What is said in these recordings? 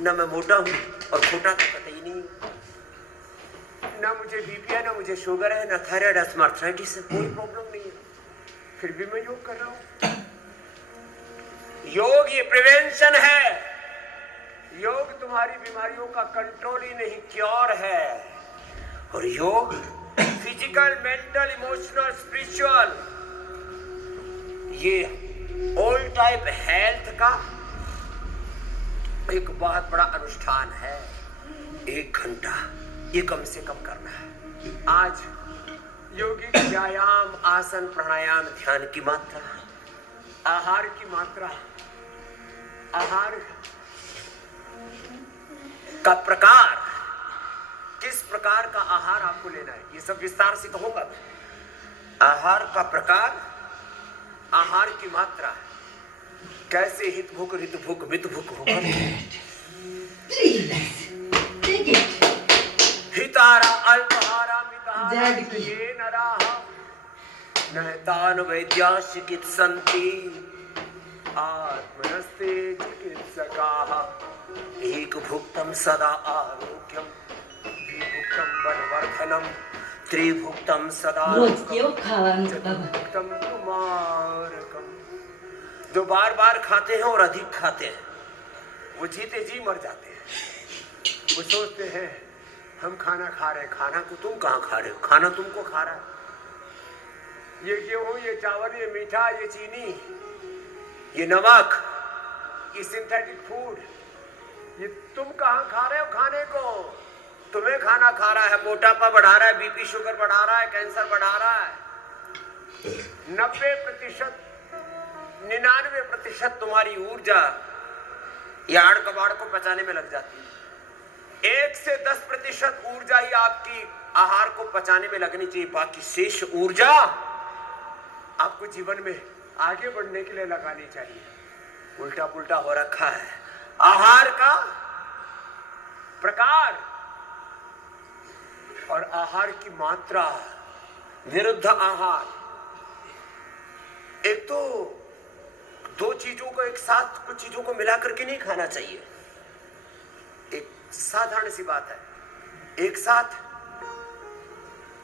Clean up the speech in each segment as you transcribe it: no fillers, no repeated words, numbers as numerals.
ना मैं मोटा हूँ और खोटा तो कतई नहीं हूँ। ना मुझे बीपी है, ना मुझे शुगर है, ना थायराइड, आर्थराइटिस है, कोई प्रॉब्लम नहीं है, फिर भी मैं योग कर रहा हूँ। योग ये प्रिवेंशन है। योग तुम्हारी बीमारियों का कंट्रोल ही नहीं, क्योर है। और योग फिजिकल, मेंटल, इमोशनल, स्पिरिचुअल, ये ऑल टाइप हेल्थ का एक बहुत बड़ा अनुष्ठान है। 1 घंटा ये कम से कम करना है। आज योगिक व्यायाम, आसन, प्राणायाम, ध्यान की मात्रा, आहार की मात्रा, आहार का प्रकार, किस प्रकार का आहार आपको लेना है, ये सब विस्तार से कहूंगा। आहार का प्रकार, आहार की मात्रा, कैसे हित भूख, रित भूख, मित भूख होकर हितारा, अल्पहारा, मितहारा, ये नराः नहतान वैद्याः चिकित्सन्ति आत्मनस्ते चिकित्सकाः। एक भुक्तम सदा आरोग्यम, द्विभुक्तम बलवर्धनम, त्रिभुक्तम सदा चतुर्भुक्तम कुमारकम। जो बार बार खाते हैं और अधिक खाते हैं वो जीते जी मर जाते हैं। वो सोचते हैं हम खाना खा रहे हैं, खाना को तुम कहाँ खा रहे हो, खाना तुमको खा रहा है। ये गेहूं, ये चावल, ये मीठा, ये चीनी, ये नमक, ये सिंथेटिक फूड, ये तुम कहाँ खा रहे हो खाने को। तुम्हें खाना खा रहा है, मोटापा बढ़ा रहा है, बीपी शुगर बढ़ा रहा है, कैंसर बढ़ा रहा है। 90%, 99% तुम्हारी ऊर्जा यार्ड कबाड़ को पचाने में लग जाती है। 1 से 10% ऊर्जा ही आपकी आहार को पचाने में लगनी चाहिए। बाकी शेष ऊर्जा आपको जीवन में आगे बढ़ने के लिए लगानी चाहिए। उल्टा पुल्टा हो रखा है। आहार का प्रकार और आहार की मात्रा, विरुद्ध आहार। एक तो 2 चीजों को एक साथ, कुछ चीजों को मिलाकर के नहीं खाना चाहिए। एक साधारण सी बात है, एक साथ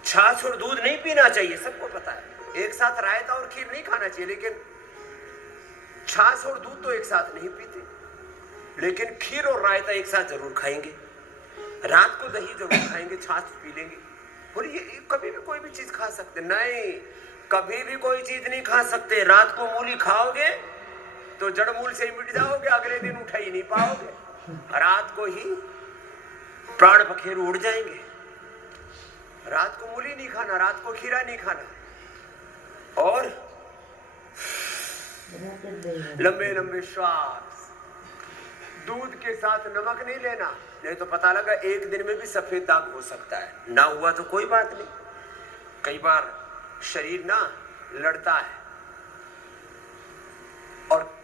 छाछ और दूध नहीं पीना चाहिए, सबको पता है। एक साथ रायता और खीर नहीं खाना चाहिए, लेकिन छाछ और दूध तो एक साथ नहीं पीते, लेकिन खीर और रायता एक साथ जरूर खाएंगे। रात को दही जरूर खाएंगे, छाछ पी लेंगे। बोलिए कभी भी कोई भी चीज खा सकते? नहीं, कभी भी कोई चीज नहीं खा सकते। रात को मूली खाओगे तो जड़ मूल से ही मिट जाओगे, अगले दिन उठा ही नहीं पाओगे। रात को ही प्राण पखेरु उड़ जाएंगे। रात को मूली नहीं खाना, रात को खीरा नहीं खाना, और लंबे लंबे श्वास। दूध के साथ नमक नहीं लेना, नहीं तो पता लगा एक दिन में भी सफेद दाग हो सकता है। ना हुआ तो कोई बात नहीं। कई बार शरीर ना लड़ता है, और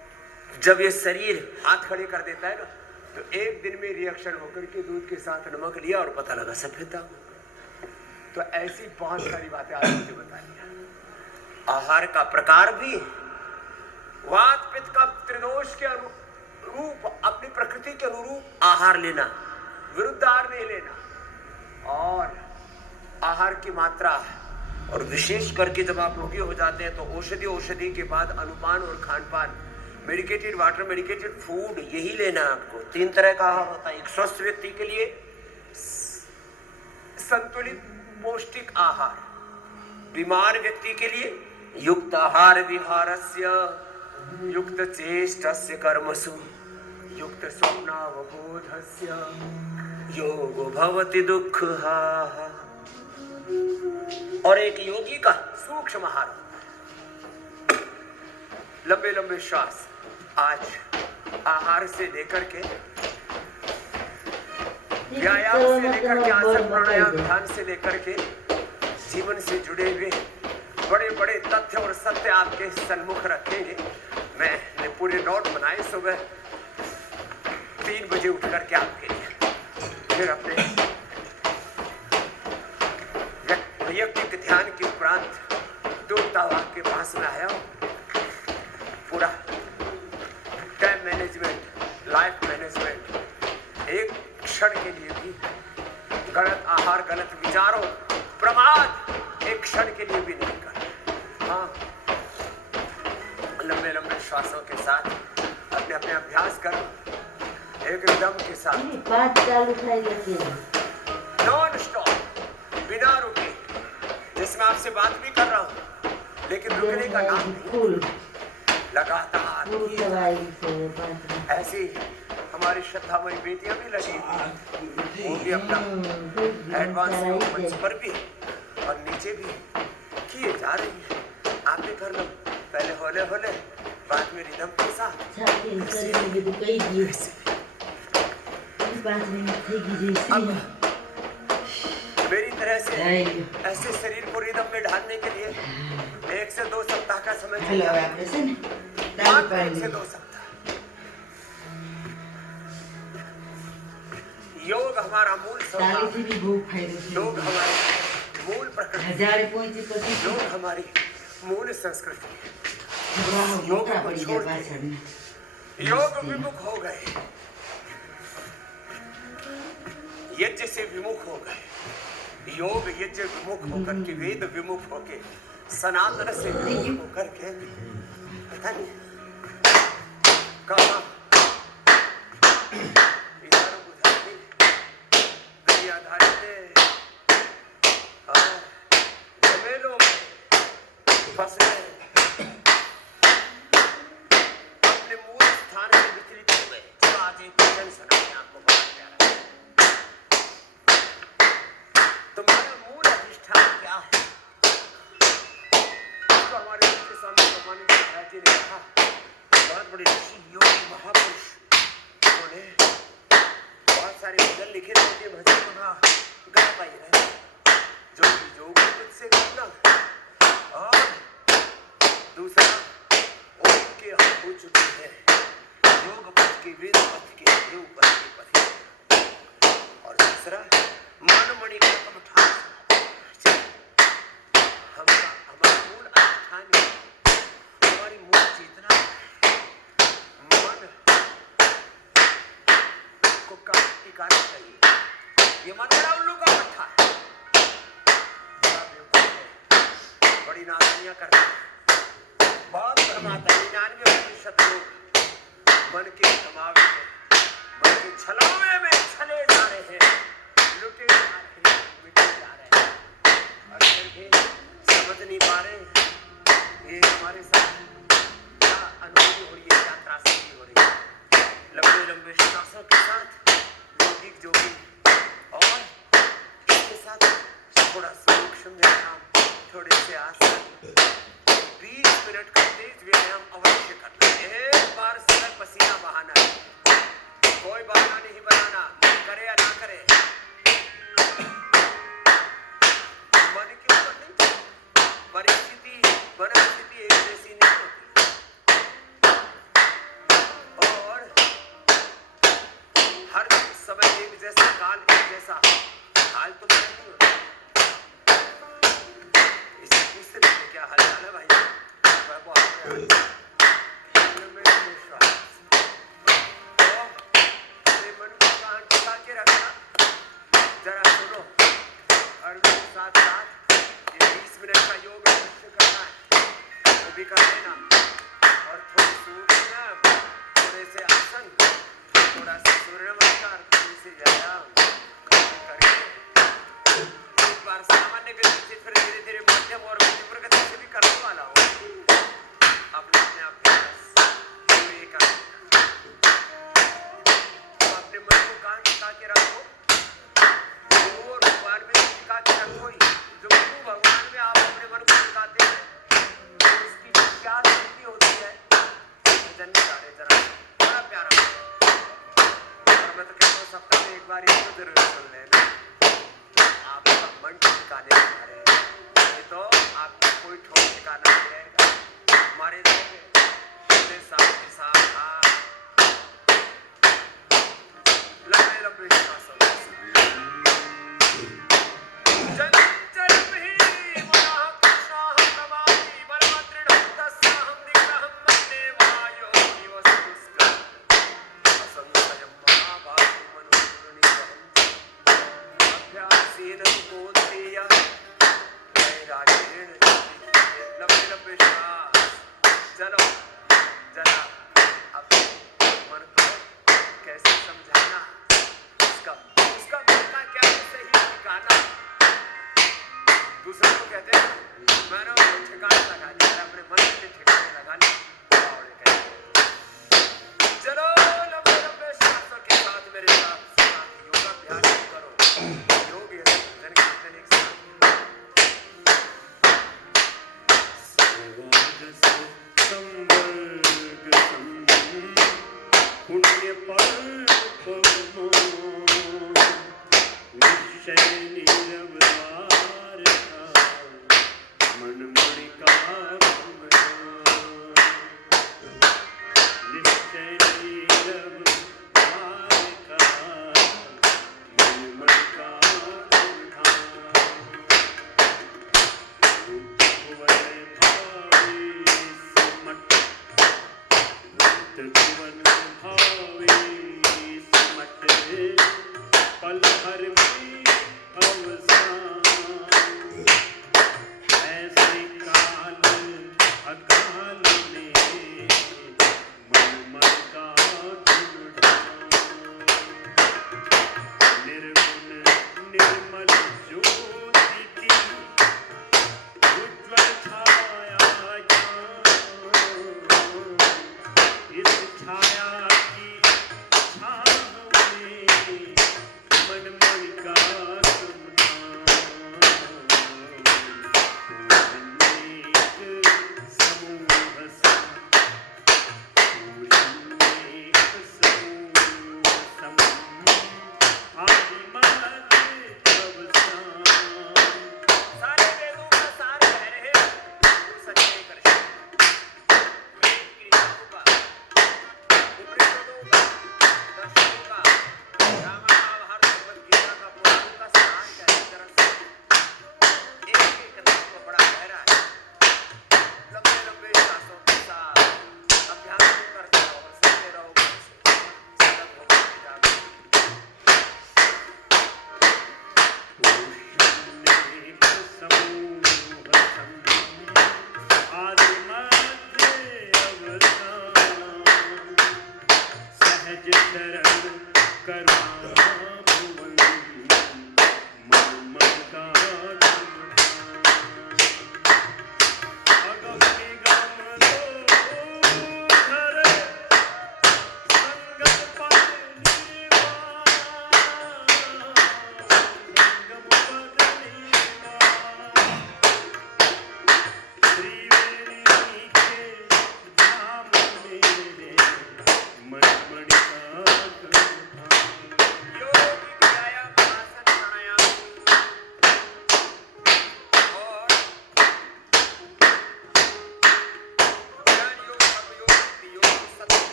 जब ये शरीर हाथ खड़े कर देता है ना, तो एक दिन में रिएक्शन होकर के दूध के साथ नमक लिया और पता लगा सफेद दाग हो गया। तो ऐसी बहुत सारी बातें आज मुझे बता दिया। आहार का प्रकार भी, वात पित्त का त्रिदोष के अनुरूप, अपनी प्रकृति के अनुरूप आहार लेना, विरुद्ध आहार नहीं लेना। और आहार की मात्रा, और विशेष करके जब आप रोगी हो जाते हैं तो औषधि के बाद अनुपान और खानपान, मेडिकेटेड वाटर, मेडिकेटेड फूड, यही लेना है आपको। 3 तरह का आहार होता है। एक स्वस्थ व्यक्ति के लिए संतुलित पौष्टिक आहार, बीमार व्यक्ति के लिए युक्त आहार विहारस्य, युक्त चेष्टस्य कर्मसु, युक्त स्वप्नावबोधस्य योगो भवति दुःखः। और एक योगी का सूक्ष्म आहार होता है, लंबे लंबे श्वास। आज आहार से लेकर के व्यायाम से लेकर के आसन प्राणायाम ध्यान से लेकर के जीवन से जुड़े हुए बड़े बड़े तथ्य और सत्य आपके सन्मुख रखेंगे। मैंने पूरे नोट बनाए सुबह 3 बजे उठ करके आपके लिए। फिर अपने वैयक्तिक ध्यान के उपरांत दूरतावाक के पास में आया हूँ। पूरा टाइम मैनेजमेंट, लाइफ मैनेजमेंट, एक क्षण के लिए भी गलत आहार, गलत विचारों, प्रमाद एक क्षण के लिए भी नहीं करना। हाँ, लंबे लंबे श्वासों के साथ अपने अपने अभ्यास करो, एक रिदम के साथ नॉन स्टॉप, बिना रुके, जिसमें आपसे बात भी कर रहा हूँ लेकिन रुकने का नाम नहीं, लगातार ऐसी हमारी श्रद्धामयी बेटियां भी लगी, वो भी अपना एडवांस मंच पर भी और नीचे भी किए जा रही है। आप भी कर लो, पहले होले होले, बाद में रिदम के साथ। अब मेरी तरह से ऐसे शरीर को रिदम में ढालने के लिए 1 से 2 सप्ताह का समय चाहिए, मात्र 1 से 2 सप्ताह। योग हमारा मूल स्वभाव, योग हमारी मूल प्रकृति, योग हमारी मूल संस्कृति है। योग को छोड़ के योग विमुख हो गए, यज्ञ से विमुख हो गए, योग यज्ञ विमुख होकर के, वेद विमुख होके, सनातन से विमुख होकर के, पता नहीं कहाँ इधर उधर की दुनियादारी और झमेलों में फंस गए, अपने मूल स्थान से विचलित हो गए। जब आज एक भजन सुनाएं आपको बहुत प्यारा, तुम्हारा मूल अधिष्ठान क्या है? तो हमारे के सामने भगवान जी ने कहा, बहुत बड़े ऋषि, योगी, महापुरुष, उन्होंने बहुत सारे भजन लिखे थे, भजन सुना गा पाई रहे, जो भी योग तुझसे करना, और दूसरा उनके हाथ हो चुके हैं योग पथ के, वेद पथ के, योग पथ के पथ, और दूसरा मनमणि का कमठान। हमारा मूल अधिष्ठान है, हमारी मूल चेतना मन को टिकाना चाहिए। ये मन बड़ा उल्लू का पट्टा है, बड़ा बेवकूफ है, बड़ी नादानियां करता है, बहुत भ्रमाता है। 99% लोग मन के समावे में, मन के छलावे में छले जा रहे हैं, लुटे जा रहे हैं, मिटे जा रहे हैं, और फिर भी समझ नहीं पा रहे ये हमारे साथ क्या अनुभूति हो रही है, क्या त्रासदी हो रही है। लंबे लंबे श्वासों के साथ योगिक जोगी, और इसके साथ थोड़ा सूक्ष्म व्यायाम, थोड़े से आसन, 20 मिनट का तेज व्यायाम अवश्य करना है। एक बार समय पसीना बहाना है, कोई बहाना नहीं बनाना, मन करे या ना करे, मन के ऊपर नहीं, परिस्थिति परिस्थिति एक जैसी नहीं होती, और हर समय एक जैसा काल, एक जैसा हाल तो नहीं होता। इसे पूछते थे क्या हाल चाल है भाई, मन को कहाँ टिका के रखना, जरा सुनो, और साथ साथ ये 20 मिनट का योग अवश्य करना है, वो भी कर लेना, और थोड़ी सूक्ष्म, थोड़े से आसन, थोड़ा सा सूर्य नमस्कार, थोड़ी सी व्यायाम करके एक बार सामान्य गति से फिर धीरे धीरे मध्यम और तीव्र गति से भी करने वाला हूँ। अपने अभ्यास पूरे कर, अपने मन को कहाँ टिका के रखो, वो भगवान में टिका के रखो। जो भगवान में आप अपने मन को टिकाते हैं, उसकी क्या स्थिति होती है, भजन निकाले जरा, बड़ा प्यारा। और मैं तो कहता हूँ सप्ताह में एक बार इसको जरूर सुन लेना, आपका मन ठिकाने में रहेगा, ये तो आपका कोई ठोस ठिकाना नहीं रहेगा। हमारे साथ के साथ लंबे लंबे श्वासों के साथ विश्वास। चलो जरा अब मन को कैसे समझाना, उसका बोलना क्या है सही ठिकाना। दूसरे को कहते हैं मैंने ठिकाने लगा दिया, अपने मन के ठिकाने लगाने। चलो लंबे लंबे श्वासों के साथ मेरे साथ योगाभ्यास करो। योग है जन कहते हैं एक साथ पुण्य पर्वो निश्चय निरवतार मन मणिका निश्चय निरवतार मन मणिका त्रिभुवन भावे सिमट पल भर में अवसान ऐसे काल अकाल में मन मन का निर्गुण निर्मल ज्योति की उज्ज्वल छाया इस छाया की छाँव में मन मन का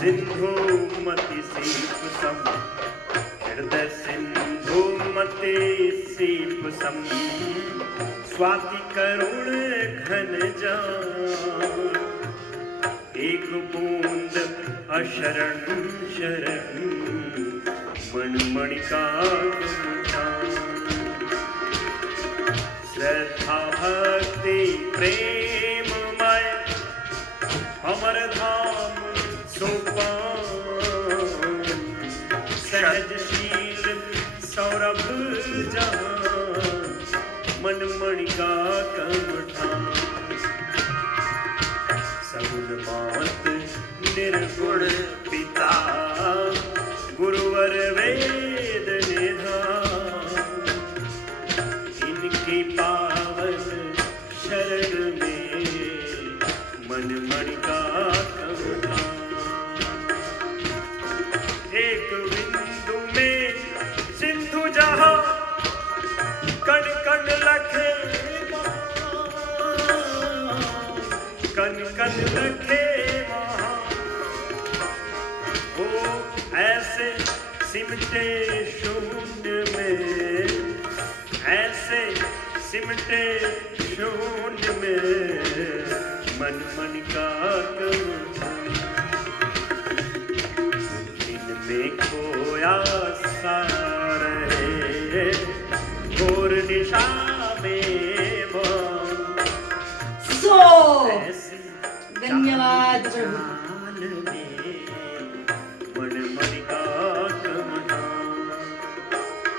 सिंधु मति सीप सम हृदय सिंधु मति सीप सम स्वाति करुण घन जान एक बूंद अशरण शरण मन मणिका श्रद्धा भक्ति प्रेममय अमर धाम सोपान सहजशील सौरभ जहां मन मणि का कमठान सगुण मात निर्गुण पिता गुरुवर वेद निधान इनकी पावन शरण में मन मणि का कमठान एक बिंदु में सिंधु जहां कण कण लखे कण कण लखे वहां वो ऐसे सिमटे शून्य में ऐसे सिमटे शून्य में मन मन का इनमें खोया सारे घोर निशा में सो धन्यवाद मन मन का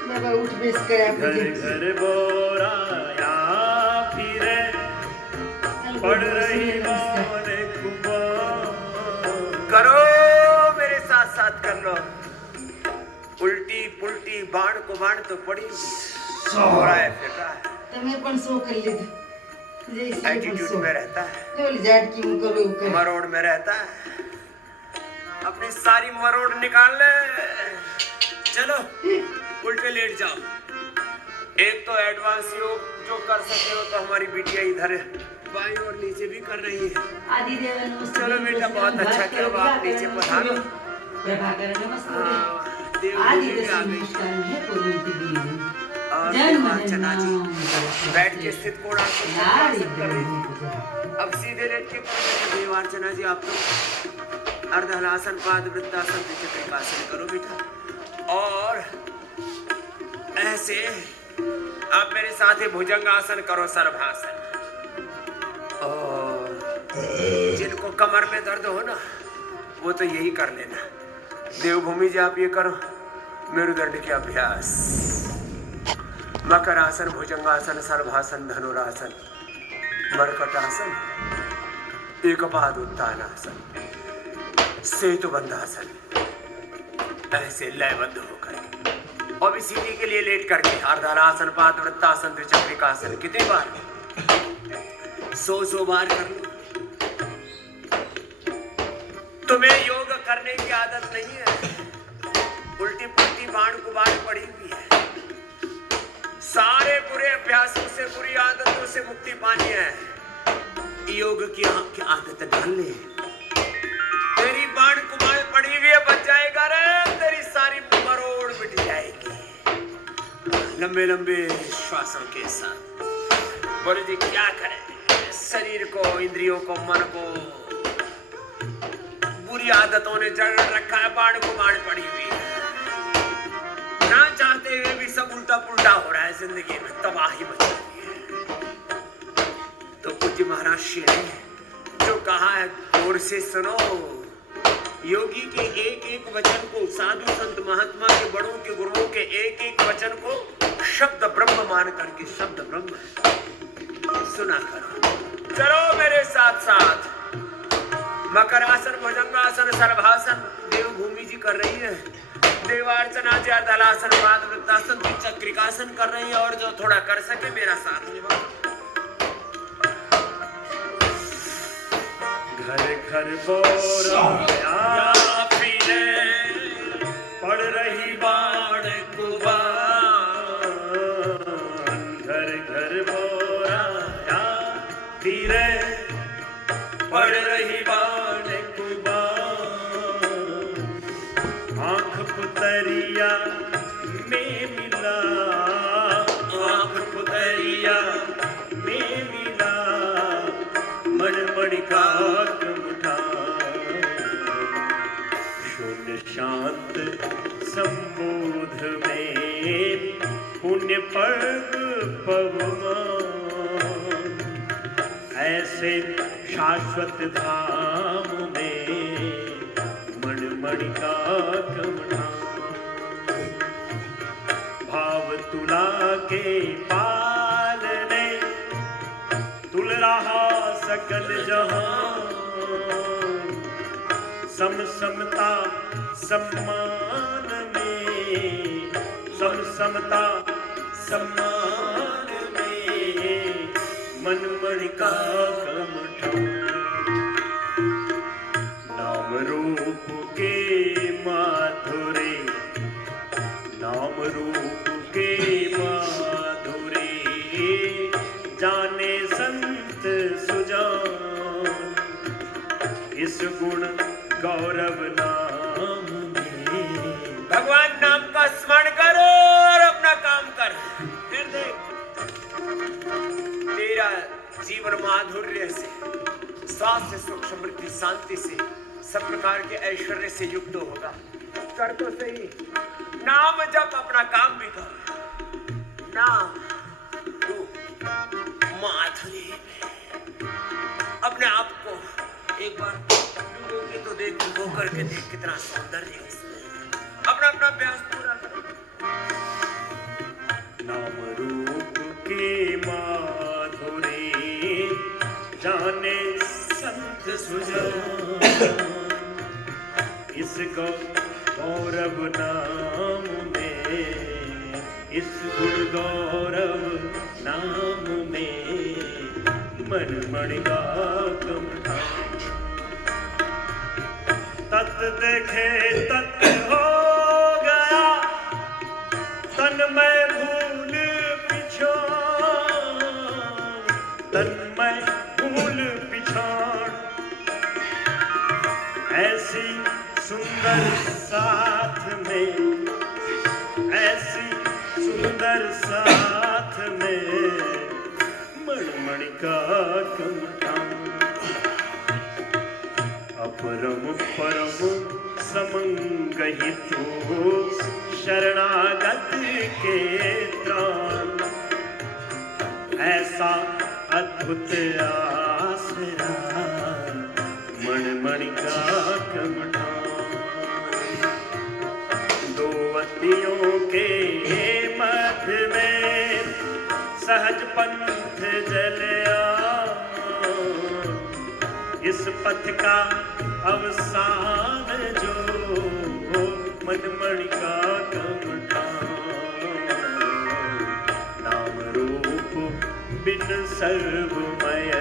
बाबा उठ बेस कर घर घर बोरा या फिरे पड़ रही मौन कुबा करो मेरे साथ साथ कर लो उल्टी पुल्टी बाण को बाण तो पड़ी हो रहा है बेटा તમે પણ સો કરી લીધું एटीट्यूड में रहता है ઓલી ઝાડકી હું કરું એવું કરે मरोड़ में रहता है अपनी सारी मरोड़ निकाल ले चलो उल्टे लेट जाओ एक तो एडवांस योग जो कर सकते हो तो हमारी बिटिया इधर बाईं और नीचे भी कर रही है આદિ દેવ નમસ્તે चलो बेटा बहुत अच्छा किया आप नीचे पधारो પ્રભાકર નમસ્તે देव आदि भी आ देव गई नमस्कार है पूर्णति दी और जय अर्चना जी बैठ के स्थित कोण नारी कर रही थी अब सीधे लेट के देवार्चना जी आप लोग अर्धहलासन पाद वृत्तासन त्रिचक्रिकासन करो बेटा और ऐसे आप मेरे साथ ही भुजंगासन करो सर्वासन और जिनको कमर में दर्द हो ना वो तो यही कर लेना देवभूमि जी आप ये करो मेरुदंड के अभ्यास मकरासन भुजंगासन सर्वासन धनुरासन मरकटासन एकपाद उत्तानासन सेतुबंधासन ऐसे लयबद्ध होकर और भी सीढ़ी के लिए लेट करके अर्धहलासन पाद वृत्तासन त्रिचक्रिकासन कितनी बार 100 बार कर लो तुम्हें योग करने की आदत नहीं है उल्टी पुल्टी बाण कुबाड़ पड़ी हुई है सारे बुरे अभ्यासों से बुरी आदतों से मुक्ति पानी है योग की आदत डाल ले तेरी बाण कुबाड़ पड़ी हुई है बच जाएगा रे तेरी सारी मरोड़ मिट जाएगी लंबे लंबे श्वासों के साथ बोले जी क्या करें शरीर को इंद्रियों को मन को बुरी आदतों ने जड़ रखा है बाण को बाण पड़ी हुई है ना चाहते हुए भी सब उल्टा पुल्टा हो रहा है जिंदगी में तबाही मची हुई है तो पूज्य महाराज श्री ने जो कहा है गौर से सुनो योगी के एक एक वचन को साधु संत महात्मा के बड़ों के गुरुओं के एक एक वचन को शब्द ब्रह्म मान करके शब्द ब्रह्म सुना करो चलो मेरे साथ साथ मकरासन भुजंगासन सर्वासन देवभूमि जी कर रही है देवार्चना जी अर्धहलासन पाद वृत्तासन त्रिचक्रिकासन कर रही है और जो थोड़ा कर सके मेरा साथ निभाओ घर घर बोरा फिरे पड़ रही बाण कुबान घर घर बोरा फिरे पड़ रही बाण कुबान आंख पुतरिया में मिला आंख पुतरिया में मिला मन मणिका शून्य शांत संबोध में पुण्य पर्ग पवमान ऐसे शाश्वत धाम में मन मणिका कमना के पालने तुल रहा सकल जहां सम समता सम्मान में सम समता सम्मान में मन मणि का कमठा नाम रूप के माधुरे नाम रूप के माधुरे जाने संत सुजान इस गुण गौरव नाम में। भगवान नाम का स्मरण करो और अपना काम कर, फिर देख तेरा जीवन माधुर्य से, स्वास्थ्य सुख समृद्धि शांति से, सब प्रकार के ऐश्वर्य से युक्त होगा। कर तो सही, नाम जप, अपना काम भी कर। नाम रूप माधुरी अपने आप को एक बार डूबोगे तो देख, डूबो करके देख कितना सौंदर्य है इसमें। अपना अपना अभ्यास पूरा करो। नाम रूप के माधुरे जाने संत सुजान इस गौरव नाम में इस गुण गौरव नाम में मन मणि का कमठा तत् देखे तत् हो गया तन में भूल पिछाड़ तन में भूल पिछाड़ ऐसी सुंदर साथ में ऐसी सुंदर साथ में मणि का कमठा अपरम परम समंगहितो शरणागत के त्राण ऐसा अद्भुत आसरा मणि का कमठा दो वतियों के मध्य में सहज पंथ जलया इस पथ का अवसान जो मनमणि का कमठा नाम रूप बिन सर्वमय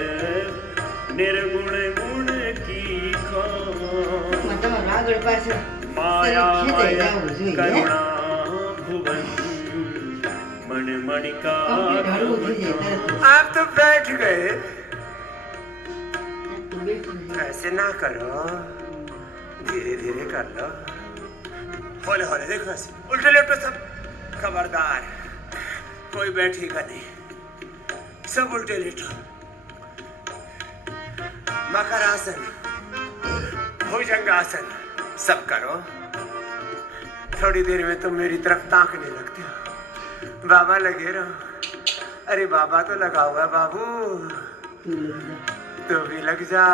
निर्गुण गुण की खान माया करुणा भुवन मनमणि का कमठा। आप तो बैठ गए, ऐसे ना करो, धीरे धीरे कर लो। होले होले देखो, ऐसे उल्टे लेटो सब, खबरदार कोई बैठेगा नहीं, सब उल्टे लेटो। मकर आसन, भुजंगासन सब करो। थोड़ी देर में तुम मेरी तरफ ताकने लगते हो। बाबा लगे रहो। अरे बाबा तो लगा हुआ है बाबू, तो भी लग जा,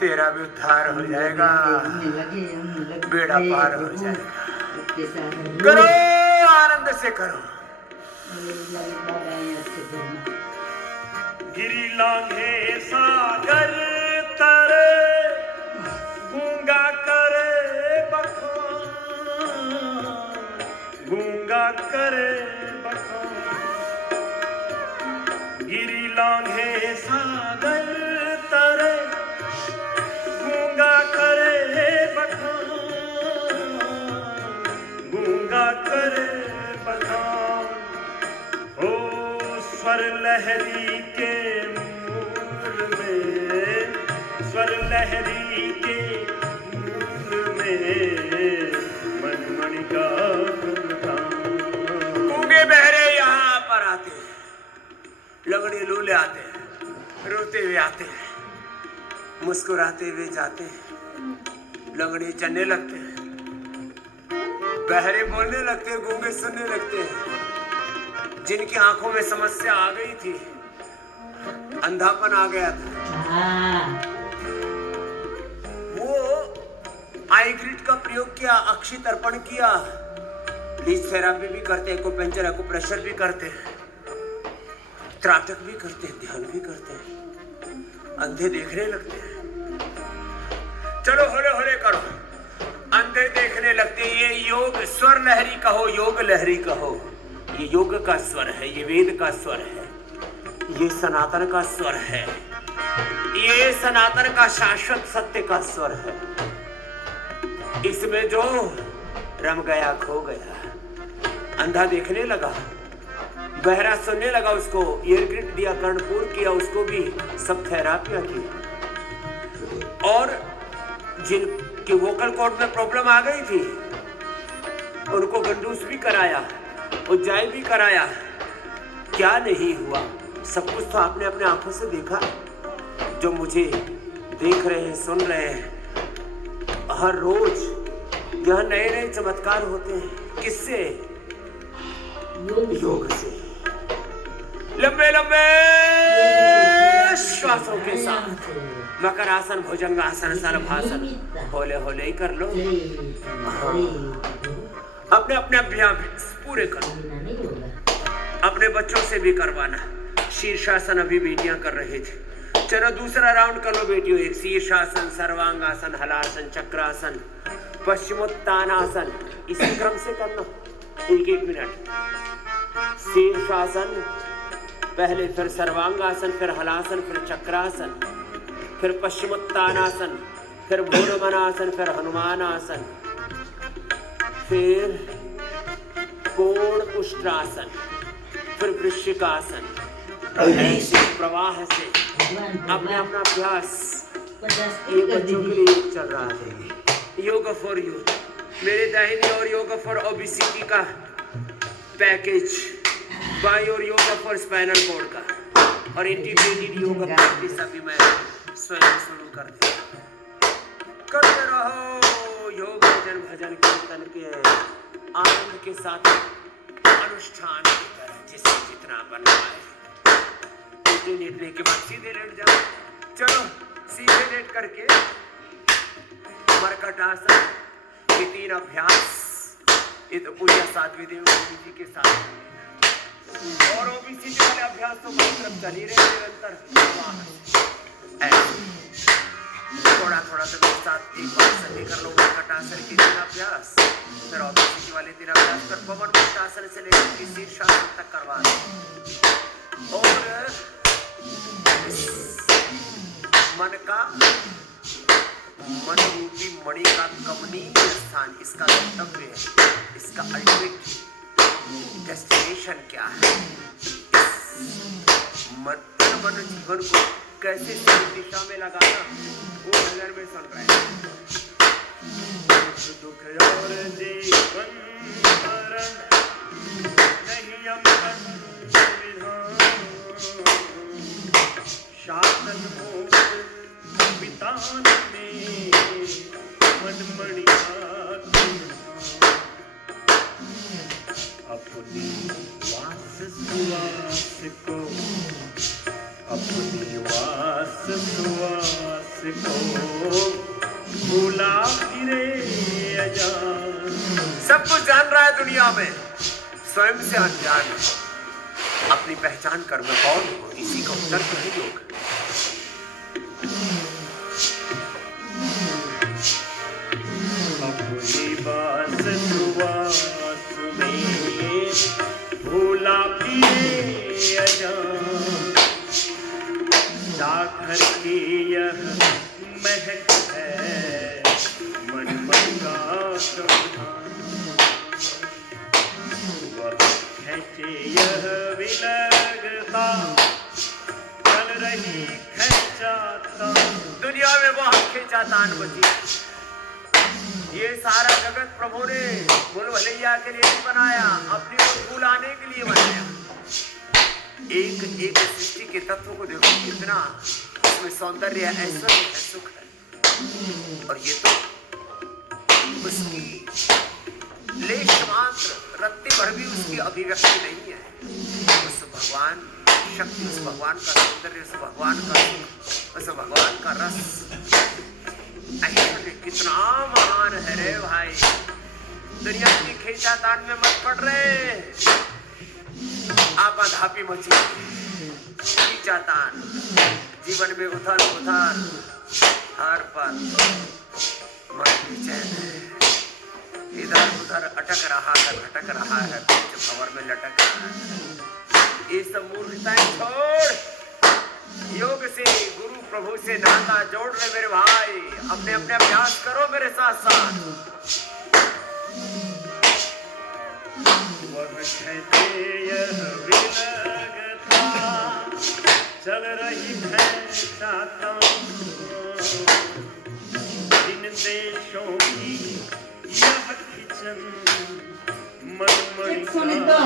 तेरा भी उद्धार हो जाएगा, बेड़ा पार हो जाएगा। करो, आनंद से करो। गिरी लांघे सागर तरे गूंगा करे बखान गूंगा करे बखान गिरी लांघे सागर तरे गूंगा करे बखान गूंगा करे बखान ओ स्वर लहरी के मूल में स्वर लहरी के मूल में मनमणि का कमठा। गूंगे बहरे यहाँ पर आते हैं, लगड़े लूले आते हैं, रोते हुए आते हैं, मुस्कुराते हुए जाते हैं, लगड़े चलने लगते हैं, बहरे बोलने लगते हैं, गूंगे सुनने लगते हैं। जिनकी आंखों में समस्या आ गई थी, अंधापन आ गया था, वो आई ग्रिड का प्रयोग किया, अक्षित अर्पण किया, बीच थेरापी भी करते हैं, एक्यूपेंचर एक्यूप्रेशर भी करते हैं, त्राटक भी करते हैं, ध्यान भी करते हैं, अंधे देखने लगते हैं। चलो होले होले करो, अंधे देखने लगते हैं। ये योग स्वर लहरी कहो, योग लहरी कहो, ये योग का स्वर है, ये वेद का स्वर है, ये सनातन का स्वर है, ये सनातन का शाश्वत सत्य का स्वर है। इसमें जो रम गया खो गया, अंधा देखने लगा, बहरा सुनने लगा, उसको ईयरग्रिड दिया, कर्णपूर किया, उसको भी सब थेरापियां की। और जिनके वोकल कॉर्ड में प्रॉब्लम आ गई थी उनको गंडूस भी कराया, उज्जाई भी कराया, क्या नहीं हुआ। सब कुछ तो आपने अपने आंखों से देखा। जो मुझे देख रहे हैं, सुन रहे हैं, हर रोज यह नए नए चमत्कार होते हैं। किससे? योग से। लंबे लंबे श्वासों के साथ मकरासन, भुजंगासन, सरभासन होले होले ही कर लो। अपने अपने अभ्यास पूरे करो, अपने बच्चों से भी करवाना। शीर्षासन अभी बेटियां कर रहे थे, चलो दूसरा राउंड कर लो बेटियों। एक शीर्षासन, सर्वांगासन, हलासन, चक्रासन, पश्चिमोत्तानासन, इसी क्रम से करना, एक एक मिनट। शीर्षासन पहले, फिर सर्वांगासन, फिर हलासन, फिर चक्रासन, फिर पश्चिमोत्तानासन, फिर भूरमनासन, फिर हनुमानासन, फिर कोण उष्ट्रासन, फिर वृश्चिकासन। ऐसे प्रवाह से अपने अपना अभ्यास। ये बच्चों के लिए योग चल रहा है, योग फॉर यू। मेरे दाहिनी और योग फॉर ओबेसिटी का पैकेज, बाई और योग फॉर स्पाइनल कोड का, और इंटीग्रेटेड योग प्रैक्टिस अभी मैं स्वयं शुरू कर दिया। करते रहो योग, भजन भजन कीर्तन के आनंद के साथ अनुष्ठान की तरह, जिससे जितना बनना है। लेटने के बाद सीधे लेट जाओ। चलो सीधे लेट करके मरकट आसन, ये 3 अभ्यास, ये तो पूजा साध्वी देवी जी के साथ। और ओबेसिटी वाले अभ्यास तो मतलब चल ही रहे निरंतर। थोड़ा थोड़ा सा मेरे साथ एक बार सभी कर लो मरकट आसन के 3 अभ्यास, फिर ओबेसिटी वाले 3 अभ्यास, फिर पवन मुक्त आसन से लेकर शीर्षासन तक करवा दो। और मन का, मन रूपी मणि का कमनीय स्थान, इसका गंतव्य है, इसका अल्टीमेट डेस्टिनेशन क्या है, मन जीवन को कैसे सही दिशा में लगाना, वो नजर में सुन रहे हैं। दुख और जीवन मरण नहीं अमृत विधान, शासन मोक्ष वितान में मनमणि अपनी वास सुवास को, अपनी वास सुवास को भूला फिरे अजान। सब कुछ जान रहा है दुनिया में, स्वयं से अनजान है। अपनी पहचान कर मैं कौन हूं, इसी का उत्तर तो है योग। अपनी बास सुवास में भूला फिरे अजान, जाकर की यह महक है मन मन का प्रधान, वह खींचे यह विलगता चल रही खींचाता। दुनिया में बहुत खींचातान बची। ये सारा जगत प्रभु ने भूल भलैया के लिए नहीं बनाया, अपनी को भुलाने के लिए बनाया। एक एक सृष्टि के तत्व को देखो, कितना उसमें सौंदर्य, ऐश्वर्य है, सुख है। और ये तो उसकी लेश मात्र, रत्ती भर भी उसकी अभिव्यक्ति नहीं है। उस भगवान शक्ति, उस भगवान का सौंदर्य, उस भगवान का सुख, उस भगवान का रस, ऐश्वर्य कितना महान है रे भाई। दुनिया की खींचातान में मत पड़ रहे। आपा धापी मची, खींचातान, जीवन में उथल पुथल, हर पल मन बेचैन है, इधर उधर अटक रहा है, भटक रहा है, बीच भंवर में लटक रहा है। ये सब मूर्खताएं छोड़, योग से, गुरु प्रभु से नाता जोड़ ले मेरे भाई। अपने अपने अभ्यास करो मेरे साथ साथ। वह कहते यह विलगता चल रही है चाहता इन देशों की यह किचन मनमणि का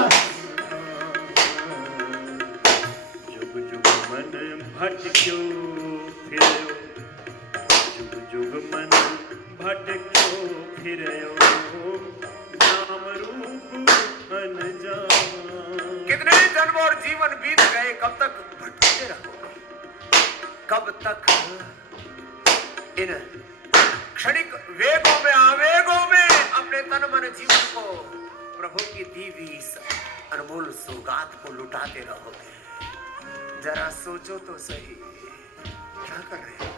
जुग जुग मन भटक्यो फिरयो जुग जुग मन भटक्यो फिरयो नाम रूप अनजान। कितने जन्म और जीवन बीत गए, कब तक भटकते रहोगे? कब तक इन क्षणिक वेगों में, आवेगों में अपने तन मन जीवन को प्रभु की दी हुई इस अनमोल सौगात को लुटाते रहोगे? जरा सोचो तो सही, क्या कर रहे हो?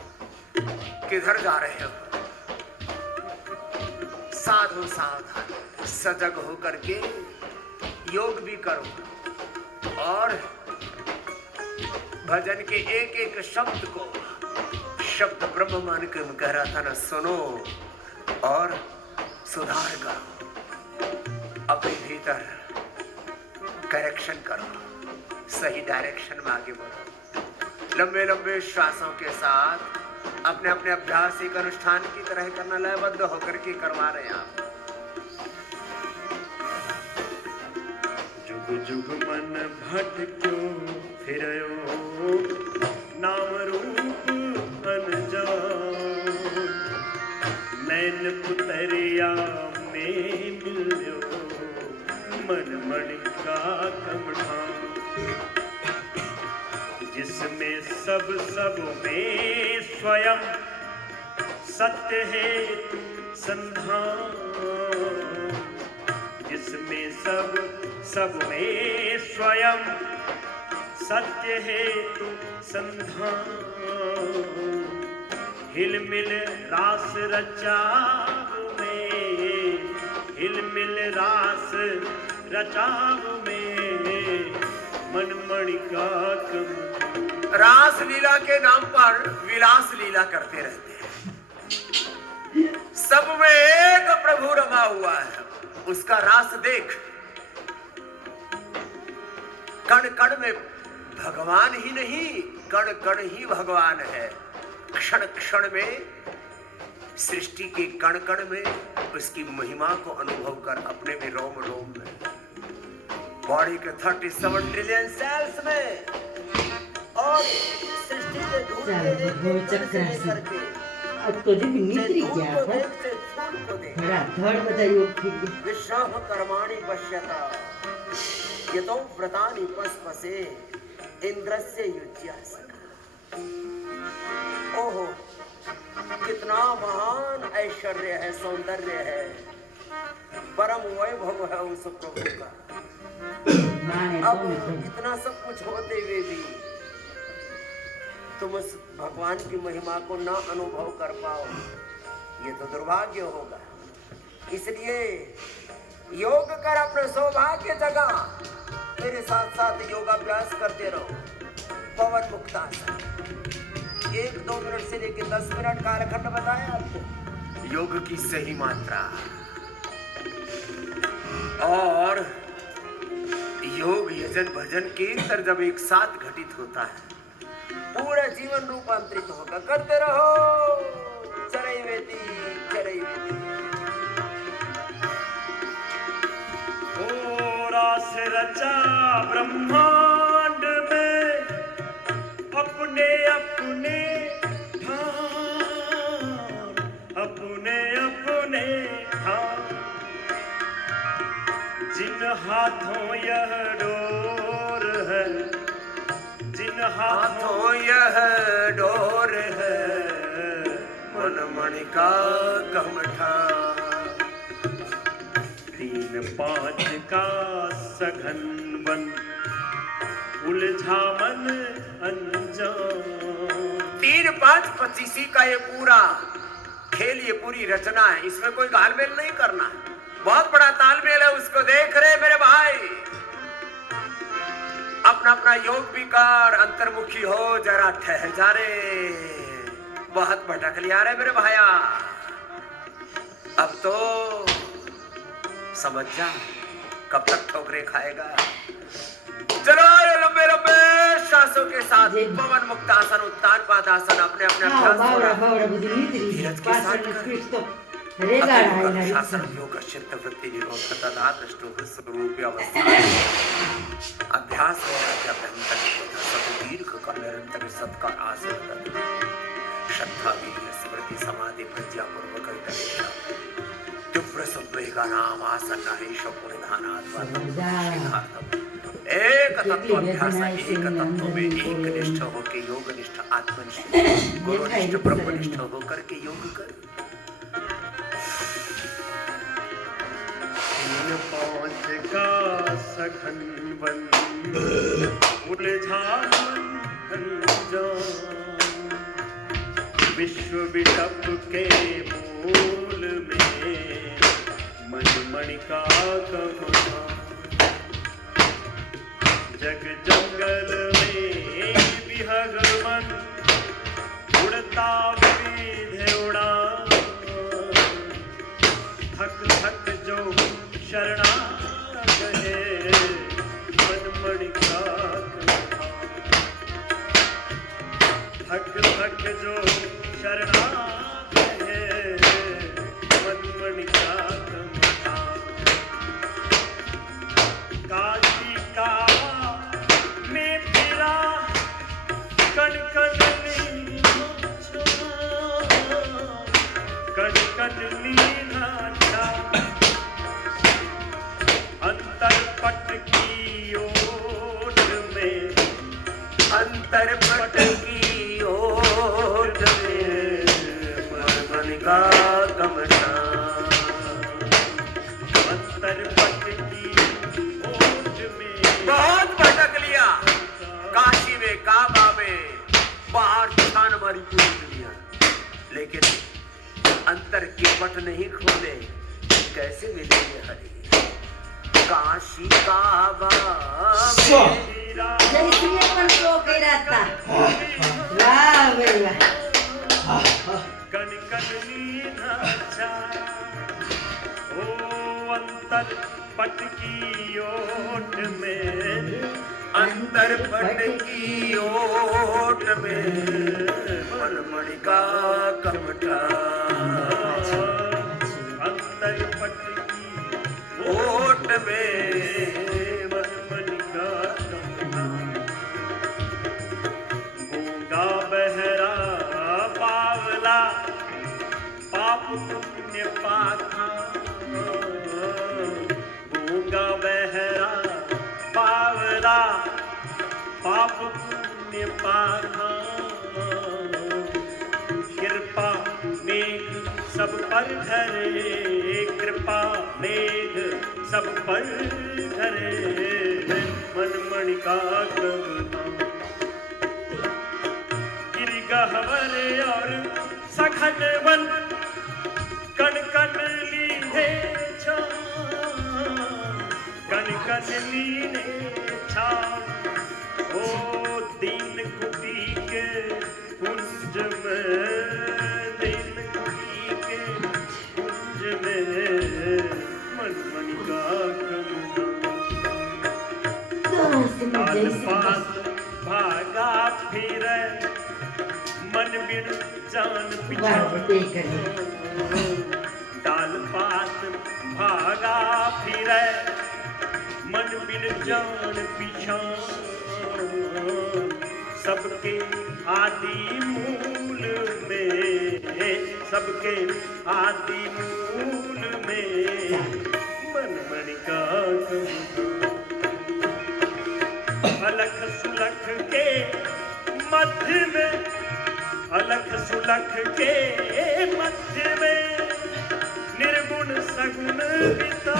किधर जा रहे हो? साधु सावधान, सजग होकर के योग भी करो और भजन के एक एक शब्द को शब्द ब्रह्म मान के कह रहा था ना, सुनो और सुधार करो, अपने भीतर करेक्शन करो, सही डायरेक्शन में आगे बढ़ो। लंबे लंबे श्वासों के साथ अपने अपने अभ्यास एक अनुष्ठान की तरह करना, लयबद्ध होकर के करवा रहे हैं आप। जुग जुग मन भटक्यो फिरयो नाम रूप अनजान नैन पुतरिया में मिल्यो मन मणि का कमठान जिसमें सब में स्वयं सत्य है संधान जिसमें सब में स्वयं सत्य है संधान हिलमिल रास रचाव में हिलमिल रास रचाव में मनमणि का कम। रास लीला के नाम पर विलास लीला करते रहते हैं। सब में एक प्रभु रमा हुआ है, उसका रास देख। कण कण में भगवान ही नहीं, कण कण ही भगवान है। क्षण क्षण में सृष्टि के कण कण में उसकी महिमा को अनुभव कर अपने में रोम रोम में, बॉडी के 37 ट्रिलियन सेल्स में और सृष्टि के धूल करके अब तो जी निद्री क्या है बड़ा धड़ बताइयो विश्व कर्माणि पश्यता यतो व्रतानि पस्पसे इंद्रस्य युज्या सखा। ओहो, कितना महान ऐश्वर्य है, सौंदर्य है, परम वैभव है उस प्रभु का। अब इतना सब कुछ होते हुए भी तुम उस भगवान की महिमा को ना अनुभव कर पाओ, ये तो दुर्भाग्य होगा। इसलिए योग कर अपने सौभाग्य जगा, मेरे साथ साथ योगाभ्यास करते रहो। पवन मुक्तासन 1-2 मिनट से लेकर 10 मिनट कालखंड बताया आपको, योग की सही मात्रा। और योग यजन भजन कीर्तन जब एक साथ घटित होता है, पूरा जीवन रूपांतरित होगा। करते रहो, चरैवेति चरैवेति। रास रचा ब्रह्मांड में अपने अपने ठान अपने अपने ठान जिन हाथों यह डोर है जिन हाथों यह डोर है मन मणि का कमठा। तीन पांच का सघन वन उलझा मन अनजान। 3 5 25 का ये पूरा खेल, ये पूरी रचना है, इसमें कोई घालमेल नहीं करना है। बहुत बड़ा तालमेल है, उसको देख रहे मेरे भाई। अपना अपना योग भी कर, अंतर्मुखी हो, जरा ठहर जा रे। बहुत भटक लिया रे मेरे भाया। अब तो समझ जा कब तक ठोकरे खाएगा। चलो लंबे लंबे श्वासों के साथ पवन मुक्तासन, उत्तान पादासन अपने अपने अभ्यास को धीरज के साथ शासन योग चित्त वृत्ति निरोध तथा दृष्टि स्वरूप अवस्था अभ्यास दीर्घ का निरंतर सत्कार आसन श्रद्धा वीर्य स्मृति समाधि प्रज्ञा पूर्वक तीव्र संवेगा नाम आसन एक तत्व अभ्यास, एक तत्व में एक निष्ठ होके योग निष्ठ आत्मनिष्ठ गुरुनिष्ठ ब्रह्मनिष्ठ होकर के योग कर। तीन पांच का सघन वन उलझा मन अनजान। विश्व विटप के मूल में मन मणिका कमला। जग जंगल में विहग मन उड़ता विविध उड़ान। थक थक जो शरणागत है मन मणिका कमला। थक थक जो शरणागत है मन मणिका कमला। काशी का कण कण लीला छा। अंतर पट की ओट में, अंतर पट की ओट में मन का कमटा। अंतर पट की ओट में बहुत भटक लिया। काशी में, काबा में, बाहर छान मारी पूरी दुनिया, लेकिन अंतर के पट नहीं खोले, कैसे मिलेंगे हरि। काशी काबा कण कण लीला छा। ओ अंतर पट की ओट में, अंतर पट की ओट में मन मणिका कमटा। अंतर पट की ओट में मन मणिका कमला। गूंगा बहरा बावला पाप पुण्य पाखा। गूंगा बहरा बावला पाप पुण्य पाखा। कृपा मेघ सब पर धरे, कृपा मेघ सब पर धरे मन मणिका कमला। गिरि गह्वरे और सघन वन कण कण लीने छान। कण कण लीने छान। ओ दीन कुटी के कुंज में, दीन कुटी के कुंज में मन मणिका कमला। लाल पास भागा फिरे मन बिन जान पिछा। डाल पात भागा फिरे मन बिन जान पिछा। सबके आदि मूल में, सबके आदि मूल में मन मणिका कमला। अलख सुलख के मध्य में, अलख सुलख के मध्य में निर्गुण सगुण पिता।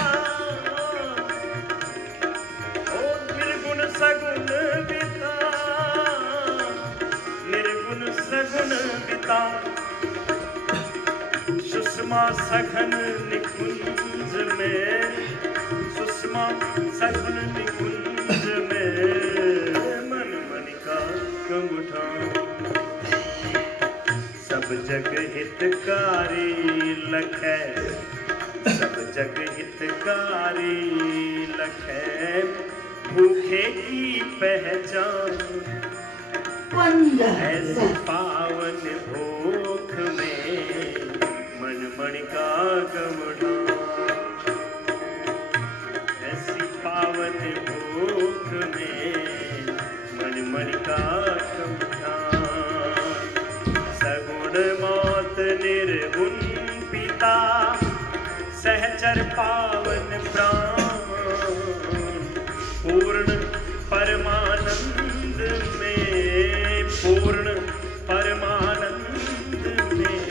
सघन निकुंज में, सुषमा सघन निकुंज में, मन मणिका कमुठान। सब जग हितकारी लखै, सब जग हितकारी लखै, भूखे की पहचान। ऐसी पावन भूख में मन मणिका कमुठान। ऐसी पावन भूख में मन मणिका कमुठान। सगुण मात निर्गुण पिता, सहचर पावन प्राण, पूर्ण परमानंद में, पूर्ण परमानंद में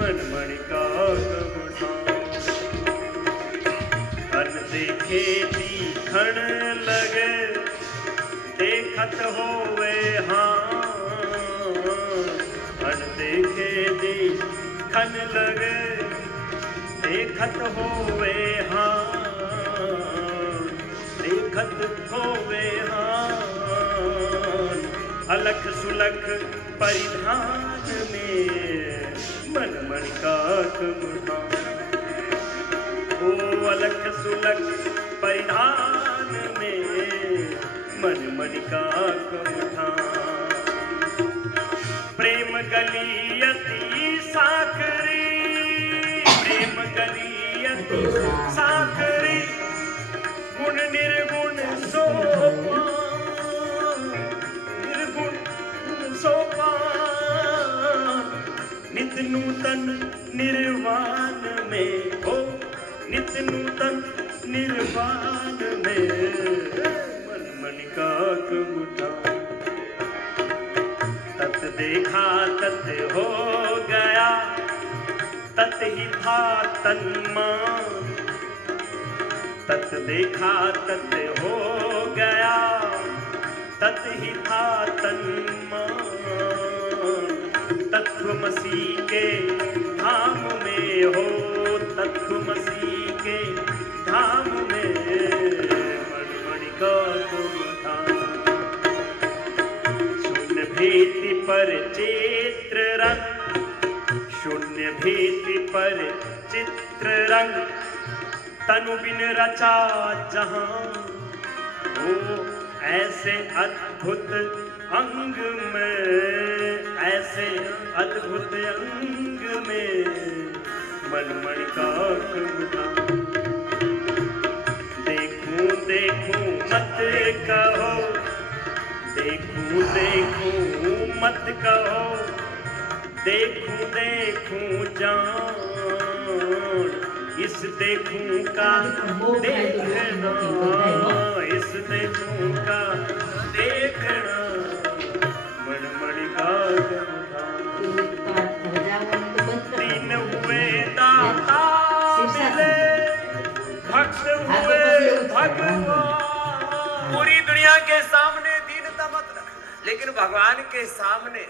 मन मणिका कमुठान। अन देखे दीखण लगे, देखत होवे हाँ, अन देखे दीखण लगे, देखत होवे हाँ, देखत होवे हाँ। अलख सुलख परिधान में मन मणिका कमुठान। ओ अलख सुलख परिधान में मन मणिका कमुठान। प्रेम गलियती साकरी, प्रेम गलियती साकरी, गुण निर्गुण सोपान, निर्गुण सोपान। नित नूतन निर्वाण में हो, नित नूतन निर्वाण में मन मणिका कमुठान। तत देखा तत हो गया, तत ही था तन्मान। तत देखा तत हो गया, तत ही था तन्मान। तत्वमसी के धाम में हो, तत्वमसी के धाम में मन मणिका कमुठान। शून्य भीति पर चित्र रंग, शून्य भीति पर चित्र रंग, तनु बिन रचा जहां। ओ ऐसे अद्भुत अंग में, ऐसे अद्भुत अंग में मन मणिका कमुठान। देखूं देखूं मत कहो, देखूं देखूं मत कहो, देखूं देखूं जान। इस देखूं का देखना, इस देखूं का देखना मन मणिका कमुठान। दीन हुए दाता मिले, भक्त हुए भगवान। पूरी दुनिया के सामने दीनता मत रख, लेकिन भगवान के सामने